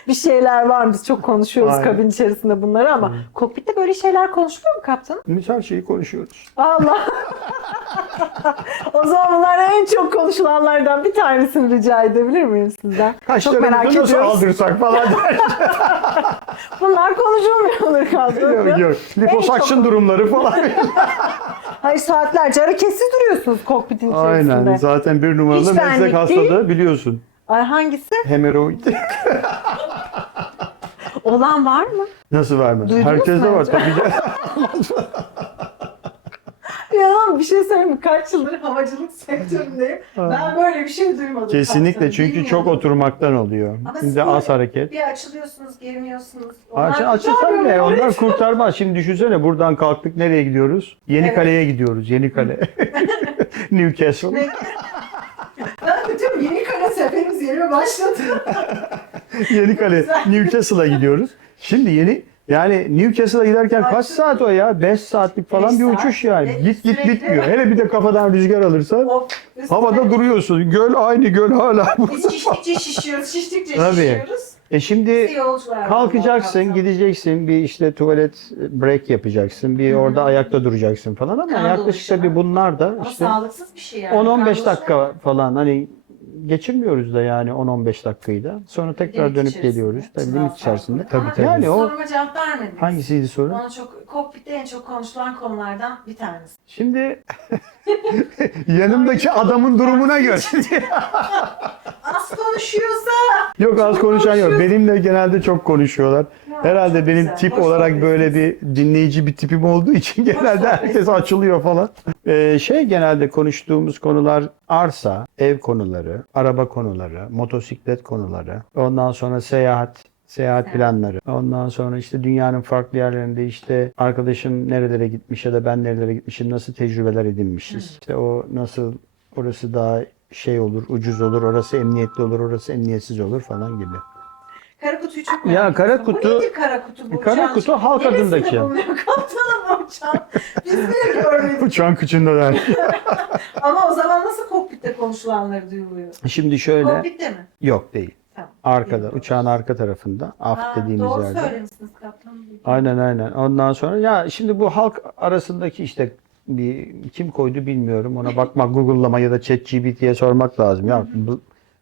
bir şeyler var mı? Biz çok konuşuyoruz Aynen. kabin içerisinde bunları ama kokpitte böyle şeyler konuşuluyor mu kaptanım? Biz her şeyi konuşuyoruz. Allah. O zaman bunlar en çok konuşulanlardan bir tanesini rica edebilir miyim sizden? Çok merak Kaşlarımızı nasıl ediyoruz. aldırsak falan. Bunlar konuşulmuyordur kaptanım. yok yok. Liposuction durumları falan. Hayır saatlerce hareketsiz duruyorsunuz kokpitin içerisinde. Aynen. Zaten bir numaralı Hiç meslek benlik hastalığı biliyorsun. Ay hangisi? Hemoroid. Olan var mı? Nasıl var mı? Duydunuz Herkeste mu var önce? tabii canım. Ya bir şey söyleyeyim mi? Kaç yıldır havacılık sektöründeyim. Ben böyle bir şey duymadım. Kesinlikle kaptanım, çünkü bilmiyorum. çok oturmaktan oluyor. Ama Şimdi siz az hareket. Bir açılıyorsunuz, geriniyorsunuz. Açılsam ne? Onlar kurtarmaz. Şimdi düşünsene buradan kalktık nereye gidiyoruz? Yenikale'ye gidiyoruz. Yenikale. Newcastle. Ben bütün yeni kara seferimiz yerime başladı. Yenikale. Newcastle'a gidiyoruz. Şimdi Yani Newcastle'a giderken kaç saat o ya? 5 saatlik falan Beş bir saat. uçuş yani. Ve Git sürekli- bitmiyor. Hele bir de kafadan rüzgar alırsa Of, üstüne havada duruyorsun. Göl aynı göl hala. biz şiştikçe şişiyoruz, şiştikçe Tabii. şişiyoruz. Şimdi Bizi yolcular kalkacaksın, kaptan. gideceksin, bir işte tuvalet break yapacaksın, bir orada ayakta duracaksın falan ama Kan yaklaşık dolaşımı. tabii bunlar da Ama işte sağlıksız bir şey yani. 10-15 Kan dakika falan hani geçirmiyoruz da yani 10-15 dakikayı da. Sonra tekrar Limit dönüp içerisinde. geliyoruz. Tabii Daha limit içerisinde. sağlıklı. Ama Yani o soruma cevap vermediniz. hangisiydi soru? Bana çok, kokpitte en çok konuşulan konulardan bir tanesi. Şimdi yanımdaki adamın durumuna göre. Az konuşuyorsa Yok az çok konuşan yok. konuşuyorsun. Benimle genelde çok konuşuyorlar. Ya, Herhalde çok benim güzel. tip Hoş olarak sohbet böyle ediyorsun. bir dinleyici bir tipim olduğu için genelde sohbet herkes açılıyor falan. Genelde konuştuğumuz konular arsa, ev konuları, araba konuları, motosiklet konuları, ondan sonra seyahat planları. Ondan sonra işte dünyanın farklı yerlerinde işte arkadaşım nerelere gitmiş ya da ben nerelere gitmişim, nasıl tecrübeler edinmişiz. İşte o nasıl orası daha şey olur, ucuz olur, orası emniyetli olur, orası emniyetsiz olur falan gibi. Kara kutuyu çok Ya, merak kara ediyorum. kutu- Bu nedir kara kutu? Bu Kara uçağın kutu halk neresinde adındaki. bulunuyor kaptanım bu uçağın? Biz bile görmedik. Uçağın kıçında der. Ama o zaman nasıl kokpitte konuşulanları duyuluyor? Şimdi şöyle, Kokpitte mi? yok değil. Tamam. Arkada, Yok. uçağın arka tarafında, aft Ha, dediğimiz doğru yerde. söylemişsiniz kaptanım. Aynen. Ondan sonra ya şimdi bu halk arasındaki işte kim koydu bilmiyorum. Ona bakmak, Google'lama ya da ChatGPT'ye sormak lazım. Ya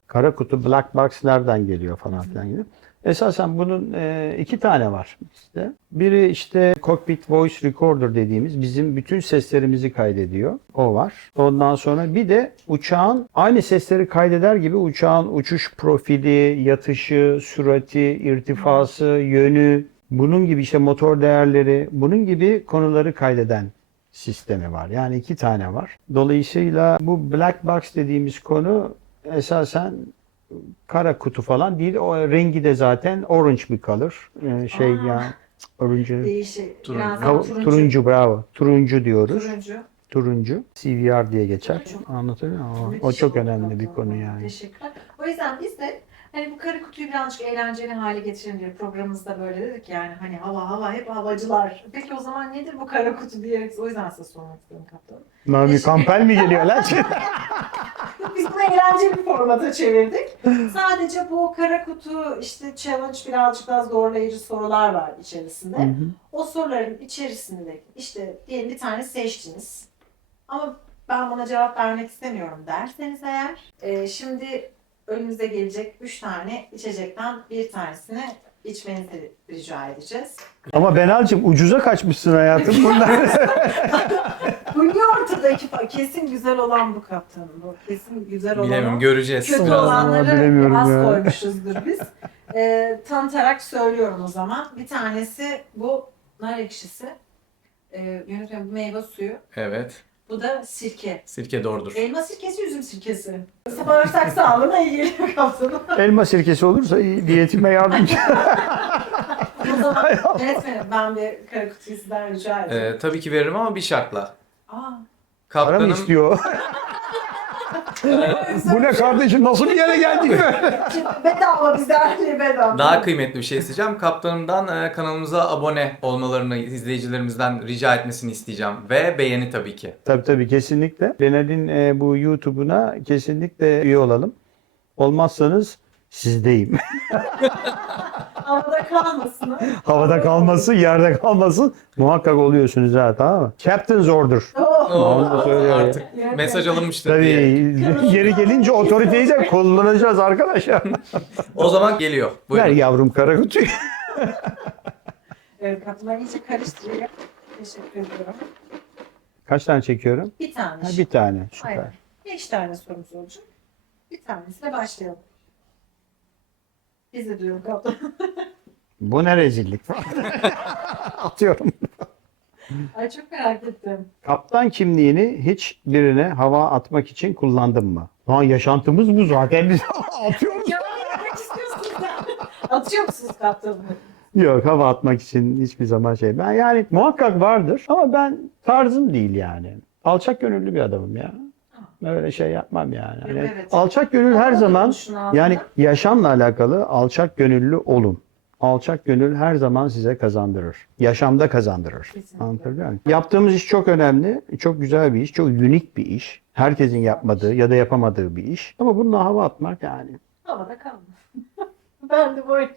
kara kutu, black box nereden geliyor falan filan gibi. Esasen bunun iki tane var işte. Biri işte cockpit voice recorder dediğimiz bizim bütün seslerimizi kaydediyor. O var. Ondan sonra bir de uçağın aynı sesleri kaydeder gibi uçağın uçuş profili, yatışı, sürati, irtifası, yönü, bunun gibi işte motor değerleri, bunun gibi konuları kaydeden sistemi var. Yani iki tane var. Dolayısıyla bu black box dediğimiz konu esasen kara kutu falan değil. O rengi de zaten orange bir color. Orange. Değişik. Turuncu. Biraz daha Turuncu bravo. Turuncu diyoruz. Turuncu. Turuncu. CVR diye geçer. Çok- Anlatabiliyor muyum? O Müthiş çok oldu önemli bir kaptanım. konu yani. Teşekkürler. O yüzden biz de hani bu kara kutuyu birazcık eğlenceli hale getirelim diye programımızda böyle dedik yani hani hava hep havacılar. Peki o zaman nedir bu kara kutu diyerek o yüzden size sormak istedim kaptanım. Nami Kampel mi geliyor lan? Biz bunu eğlenceli bir formata çevirdik. Sadece bu kara kutu işte challenge birazcık daha zorlayıcı sorular var içerisinde. O soruların içerisinde işte diyelim bir tane seçtiniz. Ama ben buna cevap vermek istemiyorum derseniz eğer şimdi önümüze gelecek 3 tane içecekten bir tanesini içmenizi rica edeceğiz. Ama Benal'cığım ucuza kaçmışsın hayatım. Bunlar. Bu ne ortadaki kesin güzel olan bu kaptanım. Bu kesin güzel olan Bilemem, o. göreceğiz Kötü birazdan. olanları bilemiyorum az ya. koymuşuzdur biz. Tanıtarak söylüyorum o zaman. Bir tanesi bu nar ekşisi. Yönetmenim bu meyve suyu. Evet. Bu da sirke. Sirke doğrudur. Elma sirkesi, üzüm sirkesi. Bağırsak sağlığına iyi geliyor kaptanım. Elma sirkesi olursa iyi, diyetime yardımcı. O zaman yönetmenim ben bir kara kutuyu sizden rica ediyorum. Tabii ki veririm ama bir şartla. Aa, Para mı Kaptanım istiyor? Bu ne kardeşim? Nasıl bir yere geldik? şimdi bedava bizde her şey bedava. daha kıymetli bir şey isteyeceğim. Kaptanımdan kanalımıza abone olmalarını izleyicilerimizden rica etmesini isteyeceğim. Ve beğeni tabii ki. Tabii kesinlikle. Benal'in bu YouTube'una kesinlikle üye olalım. Olmazsanız sizdeyim. Havada kalmasın. ha. Havada kalmasın, yerde kalmasın. Muhakkak oluyorsunuz ha, tamam mı? Captain's Order. Oh. Onu da söylüyor ya. Artık mesaj alınmıştır Tabii diye. yeri gelince otoriteyi de kullanacağız arkadaşlar. O zaman geliyor. Ver Buyurun. yavrum kara kutuyu. Evet kapılar iyice karıştırıyor. Teşekkür ediyorum. Kaç tane çekiyorum? Bir tane. Ha, bir tane. Süper. Aynen. 5 tane sorumuz olacak. Bir tanesiyle başlayalım. Biz de diyorum kaptan. Bu ne rezillik falan. Atıyorum. Ay çok merak ettim. Kaptan kimliğini hiç birine hava atmak için kullandın mı? Lan yaşantımız bu zaten biz atıyoruz. Ya yapmak istiyorsunuz sen. Atıyor musunuz kaptanı? Yok hava atmak için hiçbir zaman şey. Ben yani muhakkak vardır ama ben tarzım değil yani. Alçak gönüllü bir adamım ya. Öyle şey yapmam yani. Hani Evet. alçak gönül her Ama zaman konuşun ağzına. yani yaşamla alakalı alçak gönüllü olun. Alçak gönül her zaman size kazandırır. Yaşamda kazandırır. Anlatabiliyor muyum? Yaptığımız iş çok önemli. Çok güzel bir iş. Çok unik bir iş. Herkesin yapmadığı ya da yapamadığı bir iş. Ama bununla hava atmak yani. Havada kalma. Ben de böyle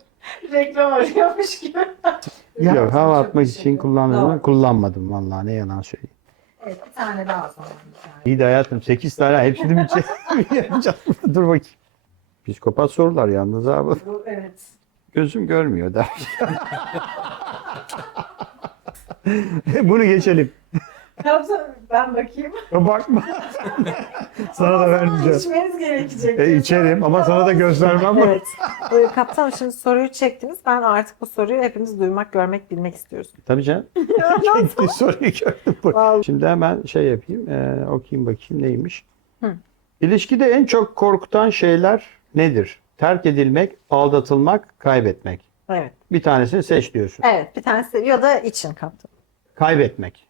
reklam arıyormuş gibi. Yok, hava çok atmak teşekkür için ederim. kullanmadım. Doğru. Kullanmadım vallahi, ne yalan söyleyeyim. Evet, bir tane daha o zaman. İyi de hayatım 8 tane hepsini mi yapacağım? Dur bakayım. Psikopat sorular yalnız abi. Bu, evet. Gözüm görmüyor der. Bunu geçelim. Ben bakayım. Bakma. Sana da vermeyeceğim. İçmeniz gerekecek. İçerim ama sana da göstermem. Evet. Kaptanım şimdi soruyu çektiniz. Ben artık bu soruyu hepimiz duymak, görmek, bilmek istiyoruz. Tabii canım. Çektiği soruyu gördüm. Vallahi. Şimdi hemen şey yapayım. Okuyayım bakayım neymiş. Hı. İlişkide en çok korkutan şeyler nedir? Terk edilmek, aldatılmak, kaybetmek. Evet. Bir tanesini seç diyorsun. Evet. Bir tanesi ya da için kaptanım. Kaybetmek.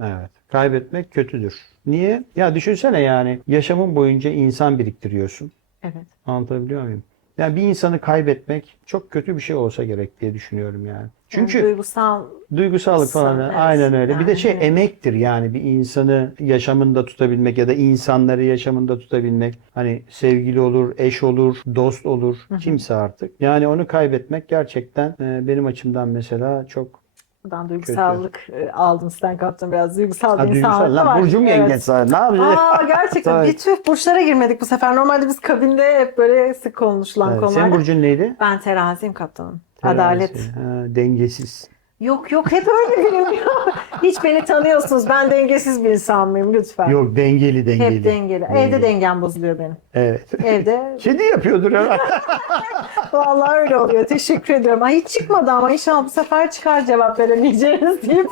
Evet. Kaybetmek kötüdür. Niye? Ya düşünsene yani yaşamın boyunca insan biriktiriyorsun. Evet. Anlatabiliyor muyum? Yani bir insanı kaybetmek çok kötü bir şey olsa gerek diye düşünüyorum yani. Çünkü Yani duygusal duygusallık falan. Evet. Aynen öyle. Bir de Yani evet. emektir yani bir insanı yaşamında tutabilmek ya da insanları yaşamında tutabilmek. Hani sevgili olur, eş olur, dost olur, kimse artık. Yani onu kaybetmek gerçekten benim açımdan mesela çok ben duygusallık aldım sizden kaptanım. Biraz duygusal bir duygusal. insanlık da Lan var. Burcum yengeç sana. Ne yapacağız? Aa, gerçekten Tabii. bir tüh burçlara girmedik bu sefer. Normalde biz kabinde hep böyle sık konuşulan Evet, konular. senin burcun neydi? Ben teraziyim kaptanım. Terazi. Adalet. Ha, dengesiz. Yok yok hep öyle birim ya. Hiç beni tanıyorsunuz. Ben dengesiz bir insan mıyım lütfen? Yok, dengeli. Hep dengeli. Evde dengem bozuluyor benim. Evet. Evde Kedi yapıyordur herhalde. vallahi öyle oluyor. Teşekkür ediyorum. Ay, hiç çıkmadı ama inşallah bu sefer çıkar cevap veremeyeceğiniz deyip.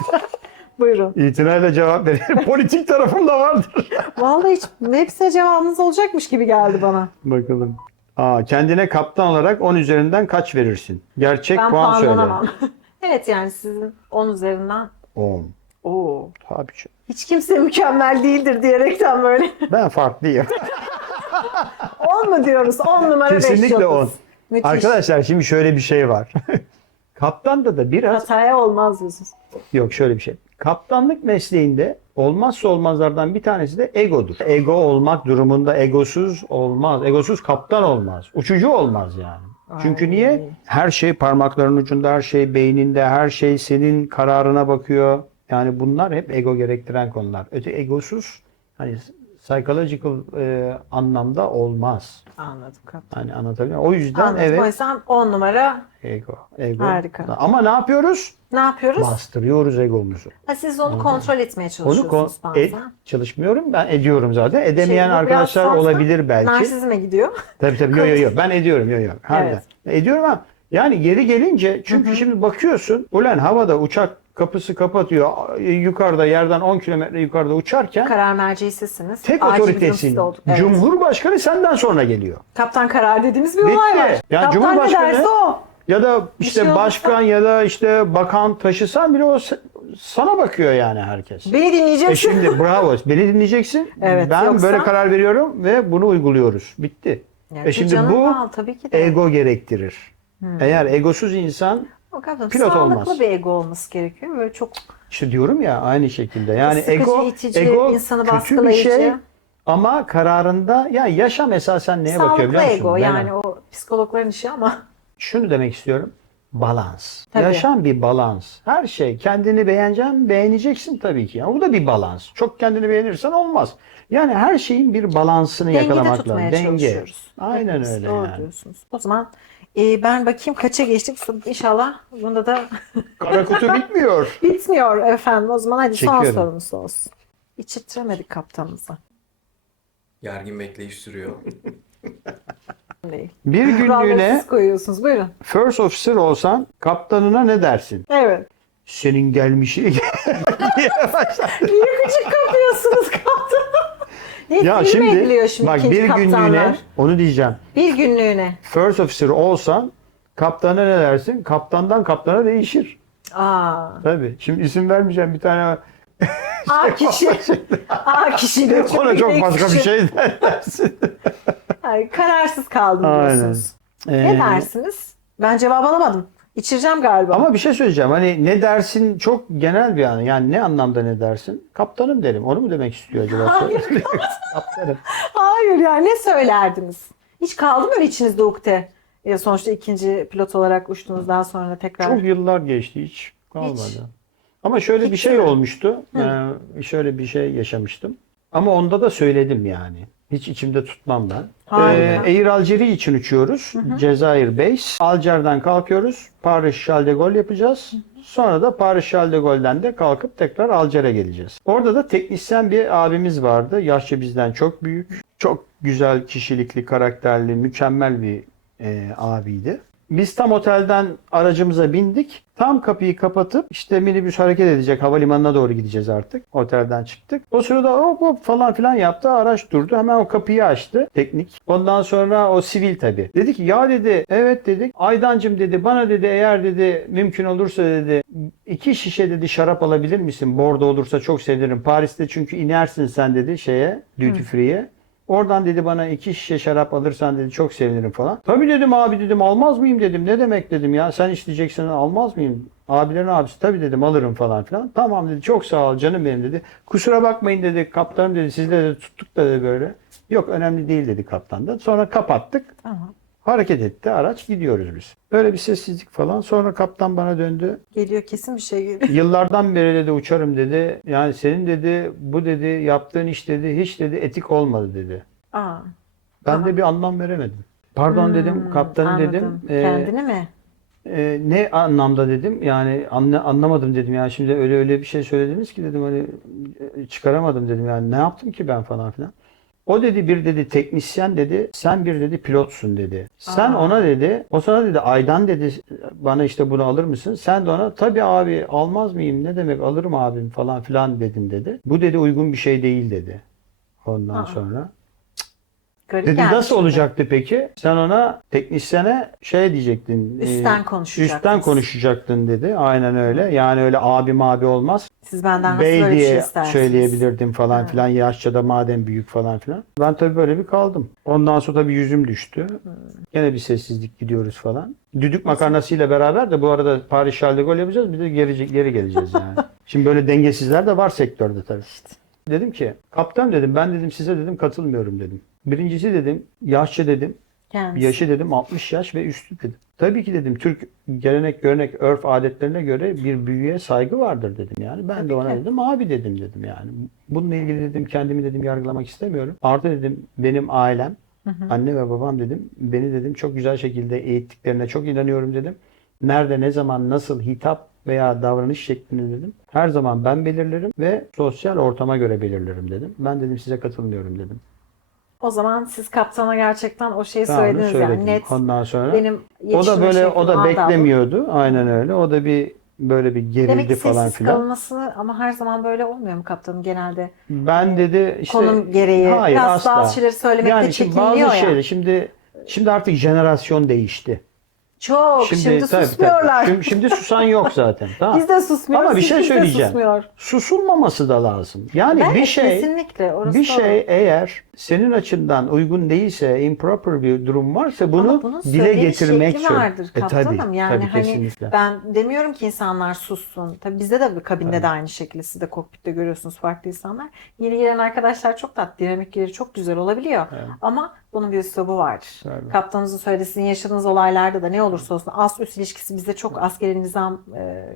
Buyurun. İtinayla cevap verelim. Politik tarafım da vardır. Vallahi hiç hepsine cevabınız olacakmış gibi geldi bana. Bakalım. Kendine kaptan olarak 10 üzerinden kaç verirsin? Gerçek Ben puan söyle. puanlanamam. Evet yani sizin 10 üzerinden 10. Oo. Tabii ki. Hiç kimse mükemmel değildir diyerekten böyle. Ben farklıyım. 10 mu diyoruz? 10 numara 5 yıldız. Kesinlikle 10. Müthiş. Arkadaşlar şimdi şöyle bir şey var. Kaptanda da biraz... Hataya olmaz diyorsunuz. Yok, şöyle bir şey. Kaptanlık mesleğinde olmazsa olmazlardan bir tanesi de egodur. Ego olmak durumunda egosuz olmaz. Egosuz kaptan olmaz. Uçucu olmaz yani. Çünkü Ay. niye? Her şey parmaklarının ucunda, her şey beyninde, her şey senin kararına bakıyor. Yani bunlar hep ego gerektiren konular. Öte egosuz hani psychological anlamda olmaz. Anladım kaptan. Hani anlatabiliyor muyum? O yüzden Anladım. O evet yüzden 10 numara ego. Harika. Ama ne yapıyoruz? ne yapıyoruz? Bastırıyoruz egomuzu. Ha, siz onu kontrol etmeye Onu çalışıyorsunuz bazen. çalışmıyorum. Ben ediyorum zaten. Edemeyen Bu biraz arkadaşlar fazla olabilir belki. Narsizme gidiyor. Tabii. Yo. Ben ediyorum. Yo. Harbiden. Evet. Ediyorum ama yani geri gelince çünkü şimdi bakıyorsun ulan havada uçak kapısı kapatıyor. Yukarıda yerden 10 kilometre yukarıda uçarken Karar merci sizsiniz. tek Acil durum otoritesin. sizde olduk. Evet. Cumhurbaşkanı senden sonra geliyor. Kaptan karar dediğimiz bir olay Bitti. var. Yani Kaptan ne Cumhurbaşkanı- derse o. Ya da işte şey olursa- başkan ya da işte bakan taşısan bile o sana bakıyor yani herkes. Beni dinleyeceksin. Şimdi bravo. Beni dinleyeceksin. Evet, Ben yoksa- böyle karar veriyorum ve bunu uyguluyoruz. Bitti. Yani şimdi canın bu bağlı, tabii ki de. ego gerektirir. Eğer egosuz insan Ama kaptan, pilot sağlıklı olmaz. bir ego olması gerekiyor. Böyle çok işte diyorum ya aynı şekilde. Yani sıkıcı, itici, ego insanı kötü bir baskılayıcı. şey ama kararında ya yaşam esasen neye bakıyor sağlıklı biliyor musun? ego Ben yani o psikologların işi ama şunu demek istiyorum. Balans. Tabii. Yaşam bir balans. Her şey kendini beğeneceksin tabii ki. Yani bu da bir balans. Çok kendini beğenirsen olmaz. Yani her şeyin bir balansını dengede yakalamak tutmaya lazım. Denge. çalışıyoruz. Aynen Hepimiz öyle doğru yani. diyorsunuz. O zaman ben bakayım kaça geçtik. İnşallah bunda da Kara kutu bitmiyor. bitmiyor efendim. O zaman hadi son Çekiyorum. sorumuz olsun. İçittiremedik kaptanımıza. Gergin bekleyiş sürüyor. Değil. Bir Kuralları günlüğüne siz koyuyorsunuz. Buyurun. first officer olsan kaptanına ne dersin? Evet. Senin gelmişi diye başlar. Niye gıcık kapıyorsunuz kaptan? Ne Ya film şimdi ediliyor şimdi bak ikinci bir kaptanlar? günlüğüne onu diyeceğim. Bir günlüğüne. First officer olsan kaptana ne dersin? Kaptandan kaptana değişir. Aa. Tabii. Şimdi isim vermeyeceğim bir tane A kişi. A kişiyle ona çok başka bir şey dersin. Yani kararsız kaldım Aynen. diyorsunuz. Ne dersiniz? Ben cevap alamadım. İçireceğim galiba. Ama bir şey söyleyeceğim. Hani ne dersin çok genel bir an. Yani ne anlamda ne dersin? Kaptanım derim. Onu mu demek istiyor acaba? Hayır. Kaptanım. Hayır yani ne söylerdiniz? Hiç kaldı mı öyle içinizde ukde? Sonuçta ikinci pilot olarak uçtunuz, daha sonra tekrar. Çok yıllar geçti, hiç kalmadı. Hiç. Ama şöyle bir Hiç şey mi? olmuştu. Şöyle bir şey yaşamıştım. Ama onda da söyledim yani. Hiç içimde tutmam ben. Harika. Air Algérie için uçuyoruz. Cezayir Base. Alger'den kalkıyoruz. Paris Charles de Gaulle yapacağız. Sonra da Paris Charles de Gaulle'den de kalkıp tekrar Alger'e geleceğiz. Orada da teknisyen bir abimiz vardı. Yaşça bizden çok büyük. Çok güzel kişilikli, karakterli, mükemmel bir abiydi. Biz tam otelden aracımıza bindik. Tam kapıyı kapatıp işte minibüs hareket edecek. Havalimanına doğru gideceğiz artık. Otelden çıktık. O sırada hop hop falan filan yaptı. Araç durdu. Hemen o kapıyı açtı. Teknik. Ondan sonra o sivil tabii. Dedi ki ya dedi, evet dedik. Aydancım dedi, bana dedi, eğer dedi mümkün olursa dedi 2 şişe dedi şarap alabilir misin? Bordo olursa çok sevinirim. Paris'te çünkü inersin sen dedi şeye, duty free'ye. Oradan dedi bana 2 şişe şarap alırsan dedi çok sevinirim falan. Tabii dedim abi dedim, almaz mıyım dedim. Ne demek dedim ya, sen isteyeceksin, almaz mıyım? Abilerin abisi, tabii dedim alırım falan filan. Tamam dedi, çok sağ ol canım benim dedi. Kusura bakmayın dedi kaptanım dedi, sizle de tuttuk da dedi böyle. Yok önemli değil dedi kaptan da. Sonra kapattık. Tamam. Hareket etti araç, gidiyoruz biz. Böyle bir sessizlik falan. Sonra kaptan bana döndü. Geliyor, kesin bir şey geliyor. Yıllardan beri dedi uçarım dedi. Yani senin dedi bu dedi yaptığın iş dedi hiç dedi etik olmadı dedi. Aa, Ben de bir anlam veremedim. Pardon dedim kaptanım anladım. dedim. Kendine mi? Ne anlamda dedim. Yani anlamadım dedim. Yani şimdi öyle bir şey söylediniz ki dedim, hani çıkaramadım dedim. Yani ne yaptım ki ben falan filan. O dedi bir dedi teknisyen dedi, sen bir dedi pilotsun dedi. Sen ona dedi, o sana dedi Aydan dedi bana işte bunu alır mısın? Sen de ona tabii abi almaz mıyım, ne demek alırım abim falan filan dedin dedi. Bu dedi uygun bir şey değil dedi. Ondan sonra. Garip Dedi gelmiş nasıl bir de. olacaktı peki? Sen ona teknisyene şey diyecektin. Üstten konuşacaktınız. Üstten konuşacaktın dedi. Aynen öyle. Yani öyle abi olmaz. Siz benden nasıl Bey böyle bir şey diye istersiniz? söyleyebilirdim falan Ha. filan. Yaşça da madem büyük falan filan. Ben tabii böyle bir kaldım. Ondan sonra tabii yüzüm düştü. Gene bir sessizlik, gidiyoruz falan. Düdük makarnasıyla beraber de bu arada Paris Charles de Gaulle yapacağız. Bir de geri geleceğiz yani. Şimdi böyle dengesizler de var sektörde tabii. Dedim ki kaptan dedim, ben dedim size dedim katılmıyorum dedim. Birincisi dedim yaşça dedim. Kendisi. Yaşı dedim 60 yaş ve üstü dedim. Tabii ki dedim Türk gelenek, görenek, örf adetlerine göre bir büyüğe saygı vardır dedim yani. Ben Tabii de ona ki. dedim abi dedim yani. Bununla ilgili dedim kendimi dedim yargılamak istemiyorum. Artı dedim benim ailem, anne ve babam dedim beni dedim çok güzel şekilde eğittiklerine çok inanıyorum dedim. Nerede, ne zaman, nasıl hitap veya davranış şeklini dedim. Her zaman ben belirlerim ve sosyal ortama göre belirlerim dedim. Ben dedim size katılmıyorum dedim. O zaman siz kaptana gerçekten o şeyi Tamam, söylediniz söyledim. yani net. Ondan sonra Benim o da yetişme böyle şeklim, o da adabım. beklemiyordu. Aynen öyle. O da bir böyle bir Demek gerildi ki falan sessiz filan. kalınması ama her zaman böyle olmuyor mu kaptanım genelde? Ben dedi işte Konum gereği hayır, biraz asla. bazı şeyleri söylemekte Yani şimdi bazı çekiniliyor ya. şeyler şimdi artık jenerasyon değişti. Çok. Şimdi tabii, susmuyorlar. Şimdi susan yok zaten. Tamam. Biz de susmuyoruz. Ama bir hiç şey kimse söyleyeceğim. susmuyor. Susulmaması da lazım. Yani Evet, bir şey kesinlikle. Orası bir şey doğru. eğer senin açından uygun değilse, improper bir durum varsa Ama bunu bunun dile söyleniş getirmek şekli vardır kaptanım. Yani tabii, hani kesinlikle. ben demiyorum ki insanlar sussun. Tabii bizde de kabinde de aynı şekilde, siz de kokpitte görüyorsunuz farklı insanlar. Yeni gelen arkadaşlar çok tatlı, dinamikleri çok güzel olabiliyor. Ama bunun bir üslubu vardır. Tabii. Kaptanınızın söylediği, sizin yaşadığınız olaylarda da ne olursa olsun ast üst ilişkisi bizde çok askeri nizam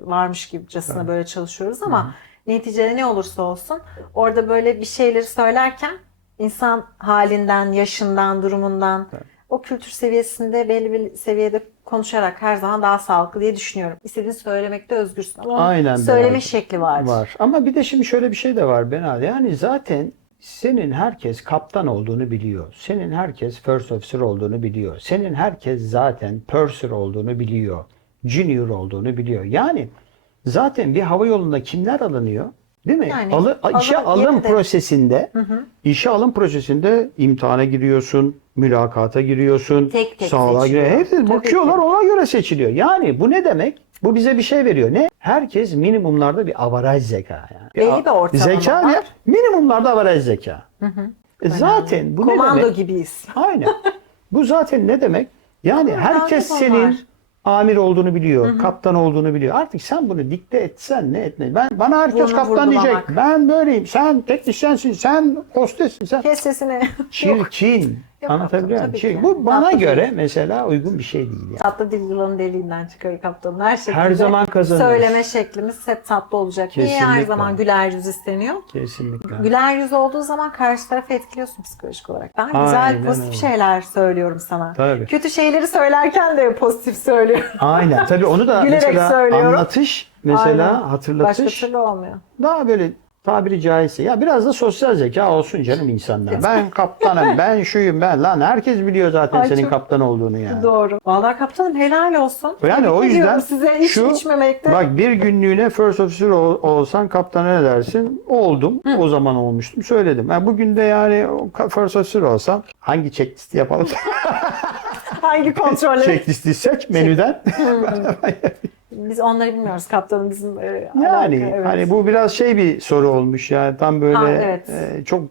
varmış gibicesine böyle çalışıyoruz ama neticede ne olursa olsun orada böyle bir şeyleri söylerken insan halinden, yaşından, durumundan, o kültür seviyesinde belli bir seviyede konuşarak her zaman daha sağlıklı diye düşünüyorum. İstediğini söylemekte özgürsün ama onun Aynen, söyleme Benal. şekli vardır. Var. Ama bir de şimdi şöyle bir şey de var Benal. Yani zaten senin herkes kaptan olduğunu biliyor. Senin herkes first officer olduğunu biliyor. Senin herkes zaten purser olduğunu biliyor. Junior olduğunu biliyor. Yani zaten bir hava yolunda kimler alınıyor? Değil mi? Yani İşe alım yerinde. prosesinde işe alım prosesinde imtihana giriyorsun, mülakata giriyorsun, Tek tek sağlığa seçiliyor. giriyor. Hepsi Tabii bakıyorlar, ki. ona göre seçiliyor. Yani bu ne demek? Bu bize bir şey veriyor. Ne? Herkes minimumlarda bir avaraj zeka yani. Belli bir ortalama Zeka var. var. Minimumlarda avaraj zeka. Zaten bu ne Komando demek? gibiyiz. Aynen. Bu zaten ne demek? Yani herkes Randevu senin var. amir olduğunu biliyor, kaptan olduğunu biliyor. Artık sen bunu dikte etsen ne etme. Bana herkes Bunu kaptan diyecek. vurgulamak. Ben böyleyim. Sen teknisyensin. Sen hostessin. Sen Kes sesini. Yok. çirkin. Yok, Anlatabiliyor muyum? tabii Çirkin. ki. Bu bana Tatlı göre değil. mesela uygun bir şey değil. Yani. Tatlı dil yılanın deliğinden çıkıyor kaptanım. Her şekilde Her zaman kazanırız. söyleme şeklimiz hep tatlı olacak. Niye her Kesinlikle. zaman güler yüz isteniyor? Kesinlikle. Güler yüz olduğu zaman karşı tarafı etkiliyorsun psikolojik olarak. Ben Aynen güzel, pozitif öyle. şeyler söylüyorum sana. Tabii. Kötü şeyleri söylerken de pozitif söylüyorum. Aynen. Tabii onu da Gülerek mesela söylüyorum. anlatış, mesela Aynen. hatırlatış Başka türlü olmuyor. daha böyle tabiri caizse ya biraz da sosyal zeka olsun canım insanlar. Ben kaptanım, ben şuyum, ben lan herkes biliyor zaten Ay, senin çok kaptan olduğunu yani. Doğru. Vallahi kaptanım helal olsun. Yani Tebrik o yüzden ediyorum size hiç şu içmemekte. bak bir günlüğüne first officer olsan kaptana ne dersin? Oldum. O zaman olmuştum. Söyledim. Yani bugün de yani first officer olsam hangi checklisti yapalım? Hangi kontrolleri? Checklisti seç menüden. Biz onları bilmiyoruz kaptanım bizim Yani alaka, evet. hani bu biraz şey bir soru olmuş yani tam böyle Ha, evet. çok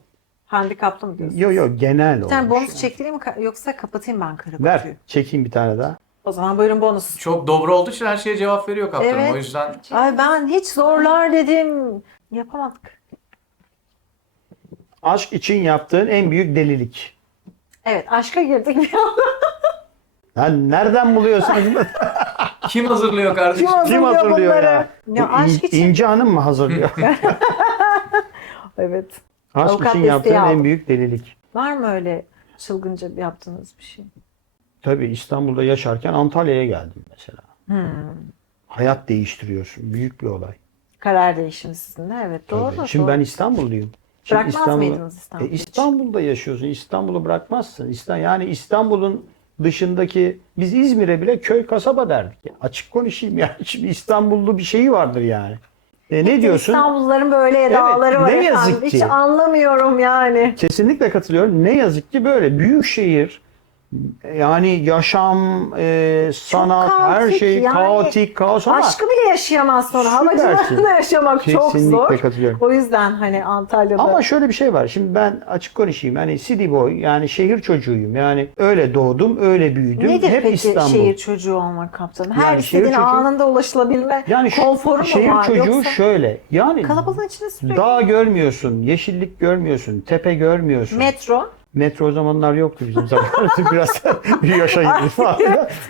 Handikaplı mı diyorsun? genel Bir olmuş. tane bonus yani. çektireyim mi yoksa kapatayım ben kara Ver kutuyu? çekeyim bir tane daha. O zaman buyurun bonus. Çok dobro olduğu için her şeye cevap veriyor kaptanım. Evet. O yüzden Ay ben hiç zorlar dedim. Yapamadık. Aşk için yaptığın en büyük delilik. Evet aşka girdik bir anda. Lan nereden buluyorsun? kim hazırlıyor kardeşim? Kim hazırlıyor bunları? ya? Ya Bu aşk için. İnci Hanım mı hazırlıyor? Evet. Aşk Avukat için desteği yaptığın en aldım. büyük delilik. Var mı öyle çılgınca yaptığınız bir şey? Tabii İstanbul'da yaşarken Antalya'ya geldim mesela. Hayat değiştiriyorsun. Büyük bir olay. Karar değişimi sizinle. Evet doğru. Tabii. Şimdi doğru. ben İstanbulluyum. Şimdi Bırakmaz mıydınız İstanbul'u hiç? İstanbul'da yaşıyorsun. İstanbul'u bırakmazsın. Yani İstanbul'un dışındaki biz İzmir'e bile köy kasaba derdik. Ya. Açık konuşayım yani. Şimdi İstanbullu bir şeyi vardır yani. Ne diyorsun? İstanbulluların böyle edaları Evet, var ne efendim. yazık Hiç ki. anlamıyorum yani. Kesinlikle katılıyorum. Ne yazık ki böyle. Büyük şehir yani yaşam, sanat, her kaotik şey yani. kaotik, kaos ama Aşkı bile yaşayamaz sonra. Süpersin. Havacılığında yaşamak çok zor. kesinlikle katılıyorum. O yüzden hani Antalya'da. Ama şöyle bir şey var. Şimdi ben açık konuşayım. Hani city boy yani şehir çocuğuyum. Yani öyle doğdum, öyle büyüdüm. Nedir Hep peki İstanbul. şehir çocuğu olmak kaptanım? Her Yani şehir istediğine çocuğu- anında ulaşılabilme Yani konforu mu şehir var? çocuğu Yoksa şöyle. Yani kalabalığın içinde sürekli. dağ görmüyorsun, yeşillik görmüyorsun, tepe görmüyorsun. Metro. Metro o zamanlar yoktu bizim zamanımızda. Biraz bir yaşa girdi falan.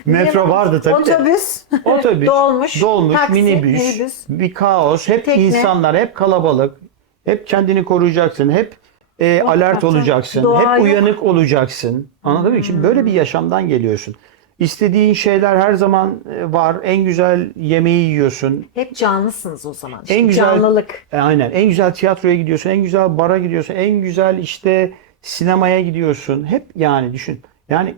Metro vardı tabii de. Otobüs. Otobüs, Dolmuş, taksi, minibüs, bir kaos, hep tekne. insanlar, hep kalabalık, hep kendini koruyacaksın, hep alert hakikaten. olacaksın, Doğa hep yok. uyanık olacaksın. Anladın mı? Şimdi böyle bir yaşamdan geliyorsun. İstediğin şeyler her zaman var. En güzel yemeği yiyorsun. Hep canlısınız o zaman. İşte En güzel- Canlılık. Aynen. En güzel tiyatroya gidiyorsun, en güzel bara gidiyorsun, en güzel işte sinemaya gidiyorsun. Hep yani düşün. Yani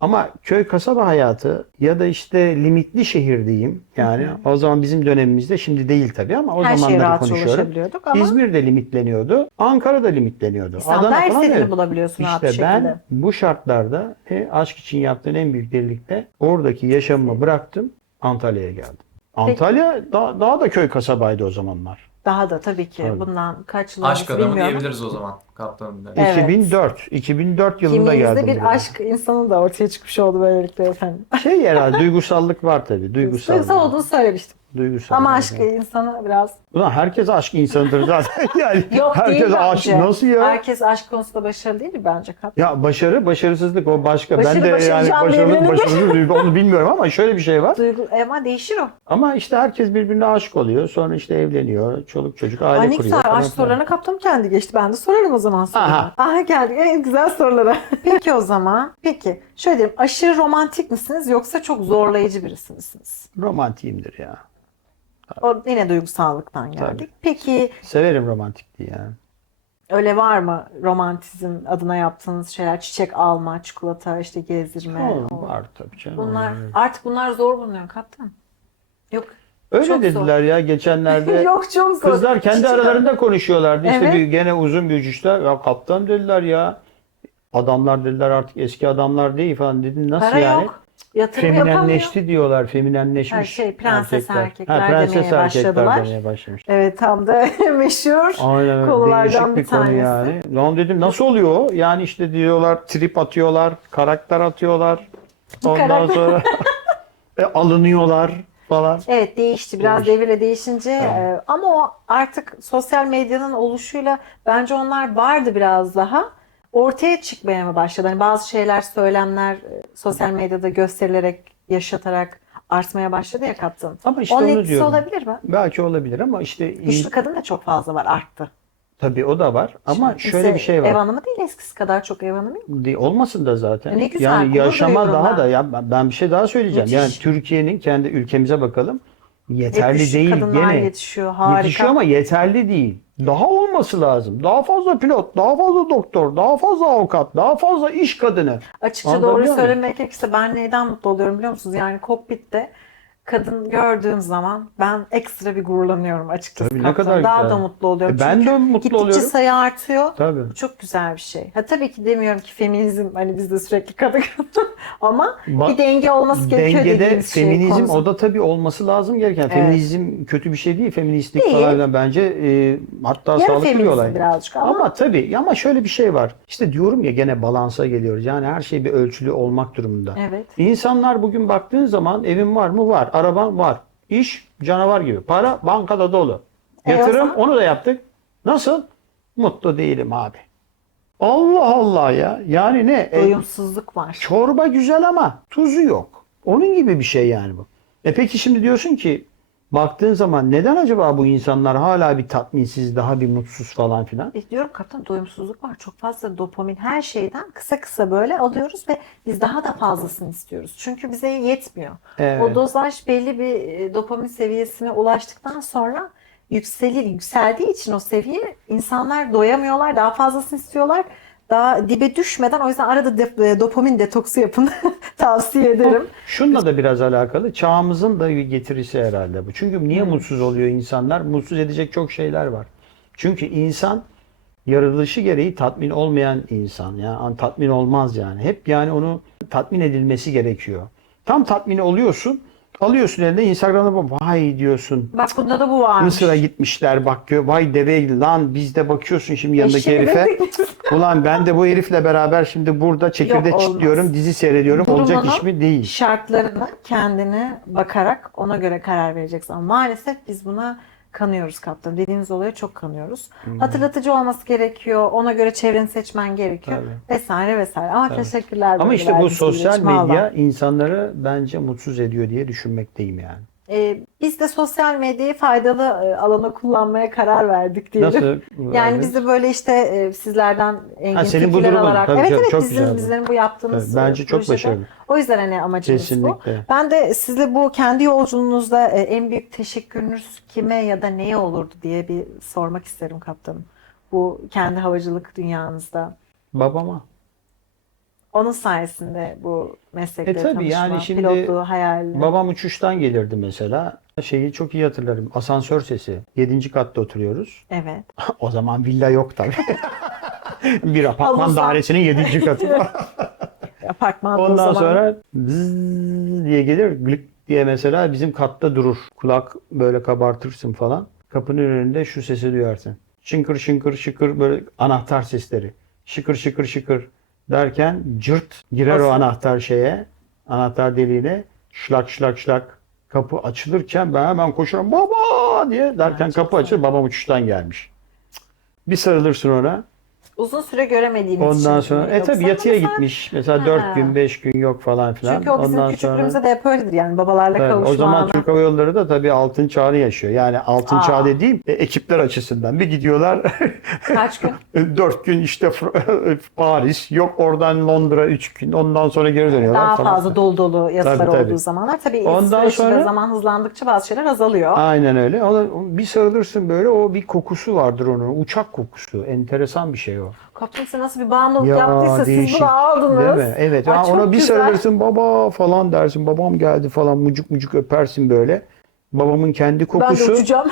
ama köy kasaba hayatı ya da işte limitli şehir diyeyim. Yani o zaman bizim dönemimizde şimdi değil tabii ama o Her şeye zamanları rahatça konuşuyorum. ulaşabiliyorduk ama İzmir'de limitleniyordu. Ankara'da limitleniyordu. İstanbul'da her istediğini evet. bulabiliyorsun rahat İşte bir ben şekilde. bu şartlarda aşk için yaptığın en büyük delilikte oradaki yaşamımı bıraktım. Antalya'ya geldim. Antalya daha da köy kasabaydı o zamanlar. Daha da tabii ki Tabii. bundan kaç yıl Aşk öncesi adamı bilmiyorum. diyebiliriz o zaman kaptanım. da. Evet. 2004 yılında geldim. Kimliğinizde bir buraya. aşk insanı da ortaya çıkmış oldu böylelikle efendim. Şey herhalde duygusallık var tabii. Duygusal olduğunu söylemiştim. Duygusal. Ama aşk insanı biraz... Ulan herkes aşk insanıdır zaten. Yani Yok değil herkes aşık. bence. Nasıl ya? Herkes aşk konusunda başarılı değil mi bence kaptan? Ya başarısızlık o başka. Başarı, Ben de başarı, yani can başarılı birbirine- başarısız onu bilmiyorum ama şöyle bir şey var. Ama değişir o. Ama işte herkes birbirine aşık oluyor. Sonra işte evleniyor. Çoluk çocuk aile Ay ne kuruyor. güzel falan aşk filan. sorana kaptanım kendi geçti. Ben de sorarım o zaman sonra. Aha. Geldik en güzel sorulara. Peki o zaman. Peki şöyle diyeyim. Aşırı romantik misiniz yoksa çok zorlayıcı birisi misiniz? Romantiyimdir ya. O yine duygusallıktan geldik. Tabii. Peki Severim romantikliği yani. öyle var mı romantizm adına yaptığınız şeyler? Çiçek alma, çikolata, işte gezdirme. o- Var tabii canım. Bunlar artık bunlar zor bulunuyor kaptan. Yok. Öyle çok dediler ya geçenlerde. Yok çok zor. Kızlar kendi Çiçek- aralarında konuşuyorlardı. İşte Evet. gene uzun bir uçuşta. Ya kaptan dediler ya. Adamlar dediler artık eski adamlar değil falan. Dedim nasıl Para yani? yok. Yatırım yapamıyor. Feminenleşti diyorlar. Feminenleşmiş. Her şey, prenses erkekler prenses demeye başladılar. demeye başlamış. Evet tam da meşhur Aynen öyle. konulardan Değişik bir bir konu tanesi. yani. Lan dedim nasıl oluyor o? Yani işte diyorlar trip atıyorlar, karakter atıyorlar. Ondan Karakter. sonra alınıyorlar falan. Evet, değişti. Biraz Değişti. devirle değişince ama o artık sosyal medyanın oluşuyla bence onlar vardı biraz daha. Ortaya çıkmaya mı başladı? Hani bazı şeyler, söylemler sosyal medyada gösterilerek, yaşatarak artmaya başladı ya kaptan. Ama işte Onun onu etkisi diyorum. olabilir mi? Belki olabilir ama işte Güçlü kadın da çok fazla var, arttı. tabii o da var. Ama Şimdi şöyle kimse bir şey ev var. hanımı değil, eskisi kadar çok ev hanımı yok. Olmasın da zaten. Ne güzel, Yani gurur yaşama duyuyorum daha ben. da ya ben bir şey daha söyleyeceğim. Müthiş. Yani Türkiye'nin kendi ülkemize bakalım. Hep Yeterli güçlü değil kadınlar gene. yetişiyor, harika. Yetişiyor ama yeterli değil. Daha olması lazım. Daha fazla pilot, daha fazla doktor, daha fazla avukat, daha fazla iş kadını. Açıkça Anlatabiliyor doğruyu muyum? söylemek gerekirse ben neyden mutlu oluyorum biliyor musunuz? Yani kokpitte kadın gördüğüm zaman ben ekstra bir gururlanıyorum açıkçası. Tabii, ne kaptanım. kadar Daha güzel. da mutlu oluyorum. Ben Çünkü de mutlu gittikçe oluyorum. sayı artıyor. Tabii. Bu çok güzel bir şey. Ha, tabii ki demiyorum ki feminizm, hani bizde sürekli kadın ama bir denge olması gerekiyor Dengede dediğimiz şey feminizm konusu. o da tabii olması lazım gereken. Evet. Feminizm kötü bir şey değil. Feministlik Değil. falan filan bence hatta Yarı sağlıklı bir feminizm olay. birazcık Ama tabii ama şöyle bir şey var. İşte diyorum ya gene balansa geliyoruz. Yani her şey bir ölçülü olmak durumunda. Evet. İnsanlar bugün baktığın zaman evin var mı? Var. Araban var. İş canavar gibi. Para bankada dolu. O Yatırım zaman? onu da yaptık. Nasıl? Mutlu değilim abi. Allah Allah ya. Yani ne? Doyumsuzluk var. Çorba güzel ama tuzu yok. Onun gibi bir şey yani bu. Peki şimdi diyorsun ki baktığın zaman neden acaba bu insanlar hala bir tatminsiz, daha bir mutsuz falan filan? Diyorum kaptan, doyumsuzluk var. Çok fazla dopamin, her şeyden kısa kısa böyle alıyoruz ve biz daha da fazlasını istiyoruz. Çünkü bize yetmiyor. Evet. O dozaj belli bir dopamin seviyesine ulaştıktan sonra yükseldiği için o seviye, insanlar doyamıyorlar, daha fazlasını istiyorlar. Daha dibe düşmeden, o yüzden arada dopamin detoksu yapın tavsiye ederim. Şununla da biraz alakalı. Çağımızın da bir getirisi herhalde bu. Çünkü niye mutsuz oluyor insanlar? Mutsuz edecek çok şeyler var. Çünkü insan yaratılışı gereği tatmin olmayan insan. Yani tatmin olmaz yani. Hep yani onu tatmin edilmesi gerekiyor. Tam tatmin oluyorsun. Alıyorsun eline Instagram'da vay diyorsun. Bak bunda da bu varmış. Mısır'a gitmişler bak vay deve lan biz de bakıyorsun şimdi yanındaki Eşeğe herife. bekliyorsun. Ulan ben de bu herifle beraber şimdi burada çekirdek olmaz. çitliyorum, dizi seyrediyorum. Olacak Durumunun iş mi? Değil. şartlarına kendine bakarak ona göre karar vereceksin. Ama maalesef biz buna kanıyoruz kaptan. Dediğiniz olaya çok kanıyoruz. Hatırlatıcı olması gerekiyor. Ona göre çevreni seçmen gerekiyor. Tabii. Vesaire vesaire. Ama Tabii. teşekkürler. Ama böyle işte bu verdiğiniz sosyal bilgi için. Vallahi. medya insanları bence mutsuz ediyor diye düşünmekteyim yani. Biz de sosyal medyayı faydalı alana kullanmaya karar verdik diyelim. Nasıl? Yani biz de böyle işte sizlerden engin senin bu fikirler durumun. alarak. Tabii Evet canım, evet, çok güzel bu. bizlerin bu yaptığımız Evet, bence çok projede. başarılı. O yüzden hani amacımız bu. Kesinlikle. Ben de sizle bu kendi yolculuğunuzda en büyük teşekkürünüz kime ya da neye olurdu diye bir sormak isterim kaptanım. Bu kendi havacılık dünyanızda. Babama. Onun sayesinde bu meslekle tabii tanışma, yani şimdi pilotluğu, hayalini. Babam uçuştan gelirdi mesela. Şeyi çok iyi hatırlarım. Asansör sesi. 7. katta oturuyoruz. Evet. O zaman villa yok tabii. Bir apartman Havuzdan. dairesinin 7. katı. Apartmanda o Ondan zaman. sonra zzzz diye gelir. Glık diye mesela bizim katta durur. Kulak böyle kabartırsın falan. Kapının önünde şu sesi duyarsın. Şınkır şınkır şıkır böyle anahtar sesleri. Şıkır şıkır şıkır derken cırt girer o Nasıl? anahtar şeye. Anahtar deliğine. Şlak şlak şlak. Kapı açılırken ben hemen koşarım. Baba diye derken çok kapı açılır. Babam uçuştan gelmiş. Bir sarılırsın ona. Uzun süre göremediğiniz için. Ondan sonra Yoksa tabii yatıya mesela- gitmiş. Mesela Ha. 4 gün 5 gün yok falan filan. Çünkü o bizim Ondan küçüklüğümüzde sonra de hep öyledir yani, babalarla tabii, kavuşma o zaman anı. Türk Hava Yolları da tabii altın çağını yaşıyor. Yani altın Aa. çağı dediğim ekipler açısından. Bir gidiyorlar Kaç gün? 4 gün işte Paris, yok oradan Londra 3 gün. Ondan sonra geri dönüyorlar Daha falan. fazla dolu dolu yasalar Tabii, tabii. olduğu zamanlar. Tabii Ondan süreçte sonra- zaman hızlandıkça bazı şeyler azalıyor. Aynen öyle. Bir sarılırsın böyle o bir kokusu vardır onun. Uçak kokusu. Enteresan bir şey o. Kaptan size nasıl bir bağımlılık Ya, yaptıysa siz değişik. bunu aldınız. Değil mi? Evet. Ay, Ya çok ona bir güzel. sarılırsın baba falan dersin. Babam geldi falan mucuk mucuk öpersin böyle. Babamın kendi Ben de kokusu, uçacağım.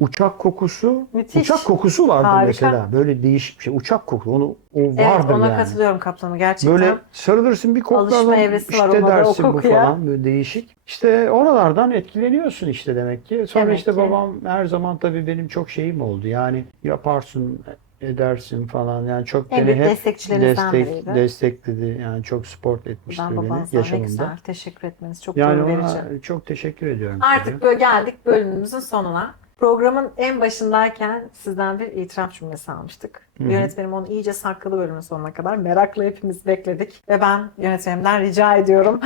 uçak kokusu. Müthiş. Uçak kokusu vardı Harika. mesela. Böyle değişik bir şey. Uçak kokusu. O Evet, vardır ona yani. katılıyorum kaptanım gerçekten. Böyle sarılırsın bir Alışma koklarsın evresi var işte ona da, o dersin bu kokuya. falan böyle değişik. İşte oralardan etkileniyorsun işte demek ki. Sonra Demek işte ki. babam her zaman tabii benim çok şeyim oldu. Yani yaparsın edersin falan. Yani çok En beni büyük hep destekçilerinizden biriydi. destekledi. Yani çok support etmiştir Ben beni babanıza ne yaşamımda. güzel. Teşekkür etmeniz çok Yani gurur verici. ona çok teşekkür ediyorum. Artık tabii. böyle geldik bölümümüzün sonuna. Programın en başındayken sizden bir itiraf cümlesi almıştık. Hı hı. Yönetmenim onu iyice sakladı bölümün sonuna kadar. Merakla hepimiz bekledik. Ve ben yönetmenimden rica ediyorum.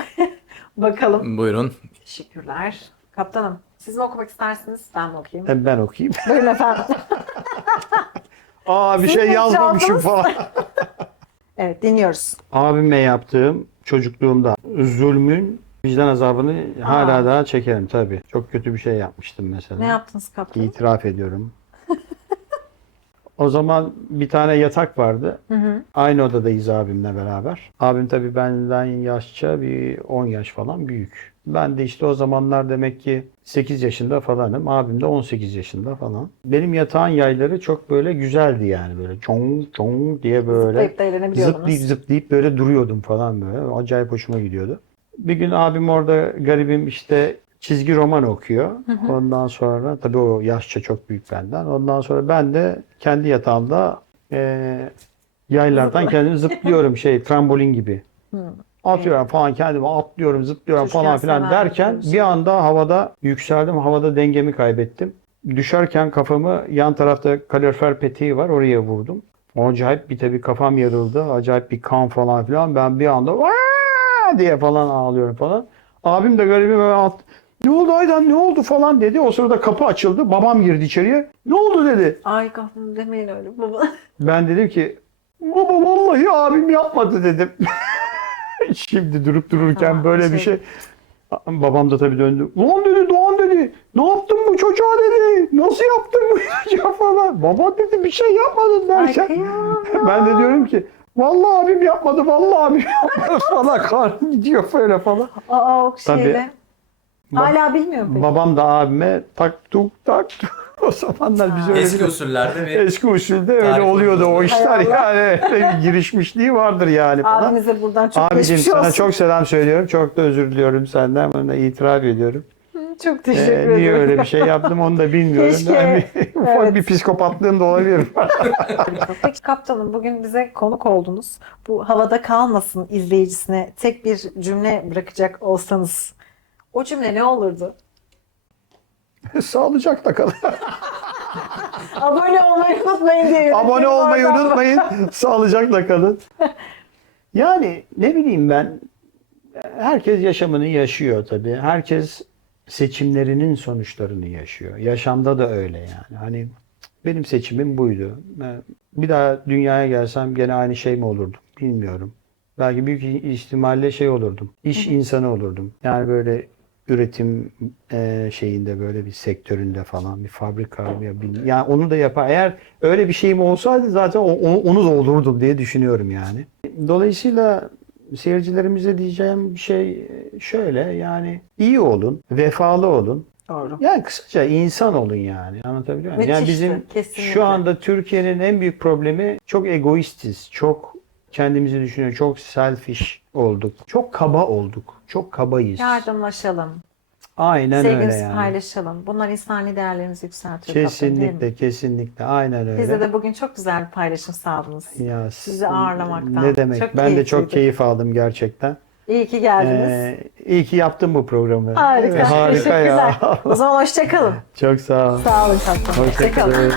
Bakalım. Buyurun. Teşekkürler. Kaptanım, siz mi okumak istersiniz? Ben mi okuyayım? Ben okuyayım. Buyurun efendim. Aa bir Sizin şey yazmamışım itirafınız? falan. Evet, dinliyoruz. Abime yaptığım çocukluğumda zulmün vicdan azabını hala daha çekerim tabii. Çok kötü bir şey yapmıştım mesela. Ne yaptınız kaptanım? İtiraf ediyorum. O zaman bir tane yatak vardı. Hı hı. Aynı odadayız abimle beraber. Abim tabii benden yaşça bir 10 yaş falan büyük. Ben de işte o zamanlar demek ki 8 yaşında falanım. Abim de 18 yaşında falan. Benim yatağın yayları çok böyle güzeldi yani. Böyle çong çong diye böyle Zıplayıp da eğlenebiliyordunuz. zıplayıp böyle duruyordum falan böyle. Acayip hoşuma gidiyordu. Bir gün abim orada garibim işte çizgi roman okuyor. Ondan sonra tabii o yaşça çok büyük benden. Ondan sonra ben de kendi yatağımda yaylardan kendimi zıplıyorum trambolin gibi. Atıyorum falan kendimi atlıyorum, zıplıyorum Çocukken falan filan severdim derken böyle şey. bir anda havada yükseldim. Havada dengemi kaybettim. Düşerken kafamı yan tarafta kalorifer peteği var oraya vurdum. Acayip bir tabii kafam yarıldı. Acayip bir kan falan filan. Ben bir anda "Vaa!" diye falan ağlıyorum falan. Abim de garibim böyle ne oldu Aydan ne oldu falan dedi. O sırada kapı açıldı. Babam girdi içeriye. Ne oldu dedi. Ay kaptanım demeyin öyle baba. Ben dedim ki baba vallahi abim yapmadı dedim. Şimdi durup dururken Tamam, böyle bir şey. Babam da tabii döndü. Ulan dedi Doğan dedi. Ne yaptın bu çocuğa dedi. Nasıl yaptın bu çocuğa falan. Baba dedi bir şey yapmadın Ay derken. kıyamam. Ben de diyorum ki vallahi abim yapmadı. Vallahi abim yapmadı falan. Karnım gidiyor böyle falan. Aa o Tabii. şeyle. Hala bilmiyorum peki. Babam da abime tak tuk tak tuk. O zamanlar biz öyle Eski usullerde bir eski usulde öyle Tarif oluyordu o oluyordu. işler Hay Allah. yani. Öyle bir girişmişliği vardır yani falan. Abinize buradan çok Abicim geçmiş sana olsun. çok selam söylüyorum. Çok da özür diliyorum senden. Bana itiraf ediyorum. Çok teşekkür ederim. Niye öyle bir şey yaptım onu da bilmiyorum. Keşke, Yani ufak evet. bir psikopatlığım da olabilir. Peki kaptanım bugün bize konuk oldunuz. Bu havada kalmasın izleyicisine tek bir cümle bırakacak olsanız o cümle ne olurdu? Sağlıcakla kalın. Abone olmayı unutmayın diye. Abone olmayı Oradan- unutmayın. Sağlıcakla kalın. Yani ne bileyim ben. Herkes yaşamını yaşıyor tabii. Herkes seçimlerinin sonuçlarını yaşıyor. Yaşamda da öyle yani. Hani benim seçimim buydu. Bir daha dünyaya gelsem gene aynı şey mi olurdum bilmiyorum. Belki büyük ihtimalle olurdum. İş insanı olurdum. Yani böyle üretim şeyinde böyle bir sektöründe falan bir fabrika yani onu da yapar. Eğer öyle bir şeyim olsaydı zaten onu da olurdum diye düşünüyorum yani. Dolayısıyla seyircilerimize diyeceğim bir şey şöyle yani iyi olun, vefalı olun. Doğru. Yani kısaca insan olun yani. Anlatabiliyor muyum? Yani Müthişti, bizim kesinlikle. şu anda Türkiye'nin en büyük problemi çok egoistiz. Çok kendimizi düşünüyoruz. Çok selfish olduk. Çok kaba olduk. Çok kabayız. Yardımlaşalım. Aynen öyle Sevgimizi yani. paylaşalım. Bunlar insani değerlerimizi yükseltiyor. kaptanım, değil mi? Kesinlikle, kesinlikle. Aynen öyle. Bize de bugün çok güzel bir paylaşım sağladınız. Ya, Sizi ağırlamaktan. ne demek? Çok Ben de çok keyifliydi. keyif aldım gerçekten. İyi ki geldiniz. İyi ki yaptım bu programı. Harika. Harika ya. Teşekkürler. O zaman hoşça kalın. Çok sağ ol. Sağ olun kaptanım. Hoşça kalın. Hoşçakalın.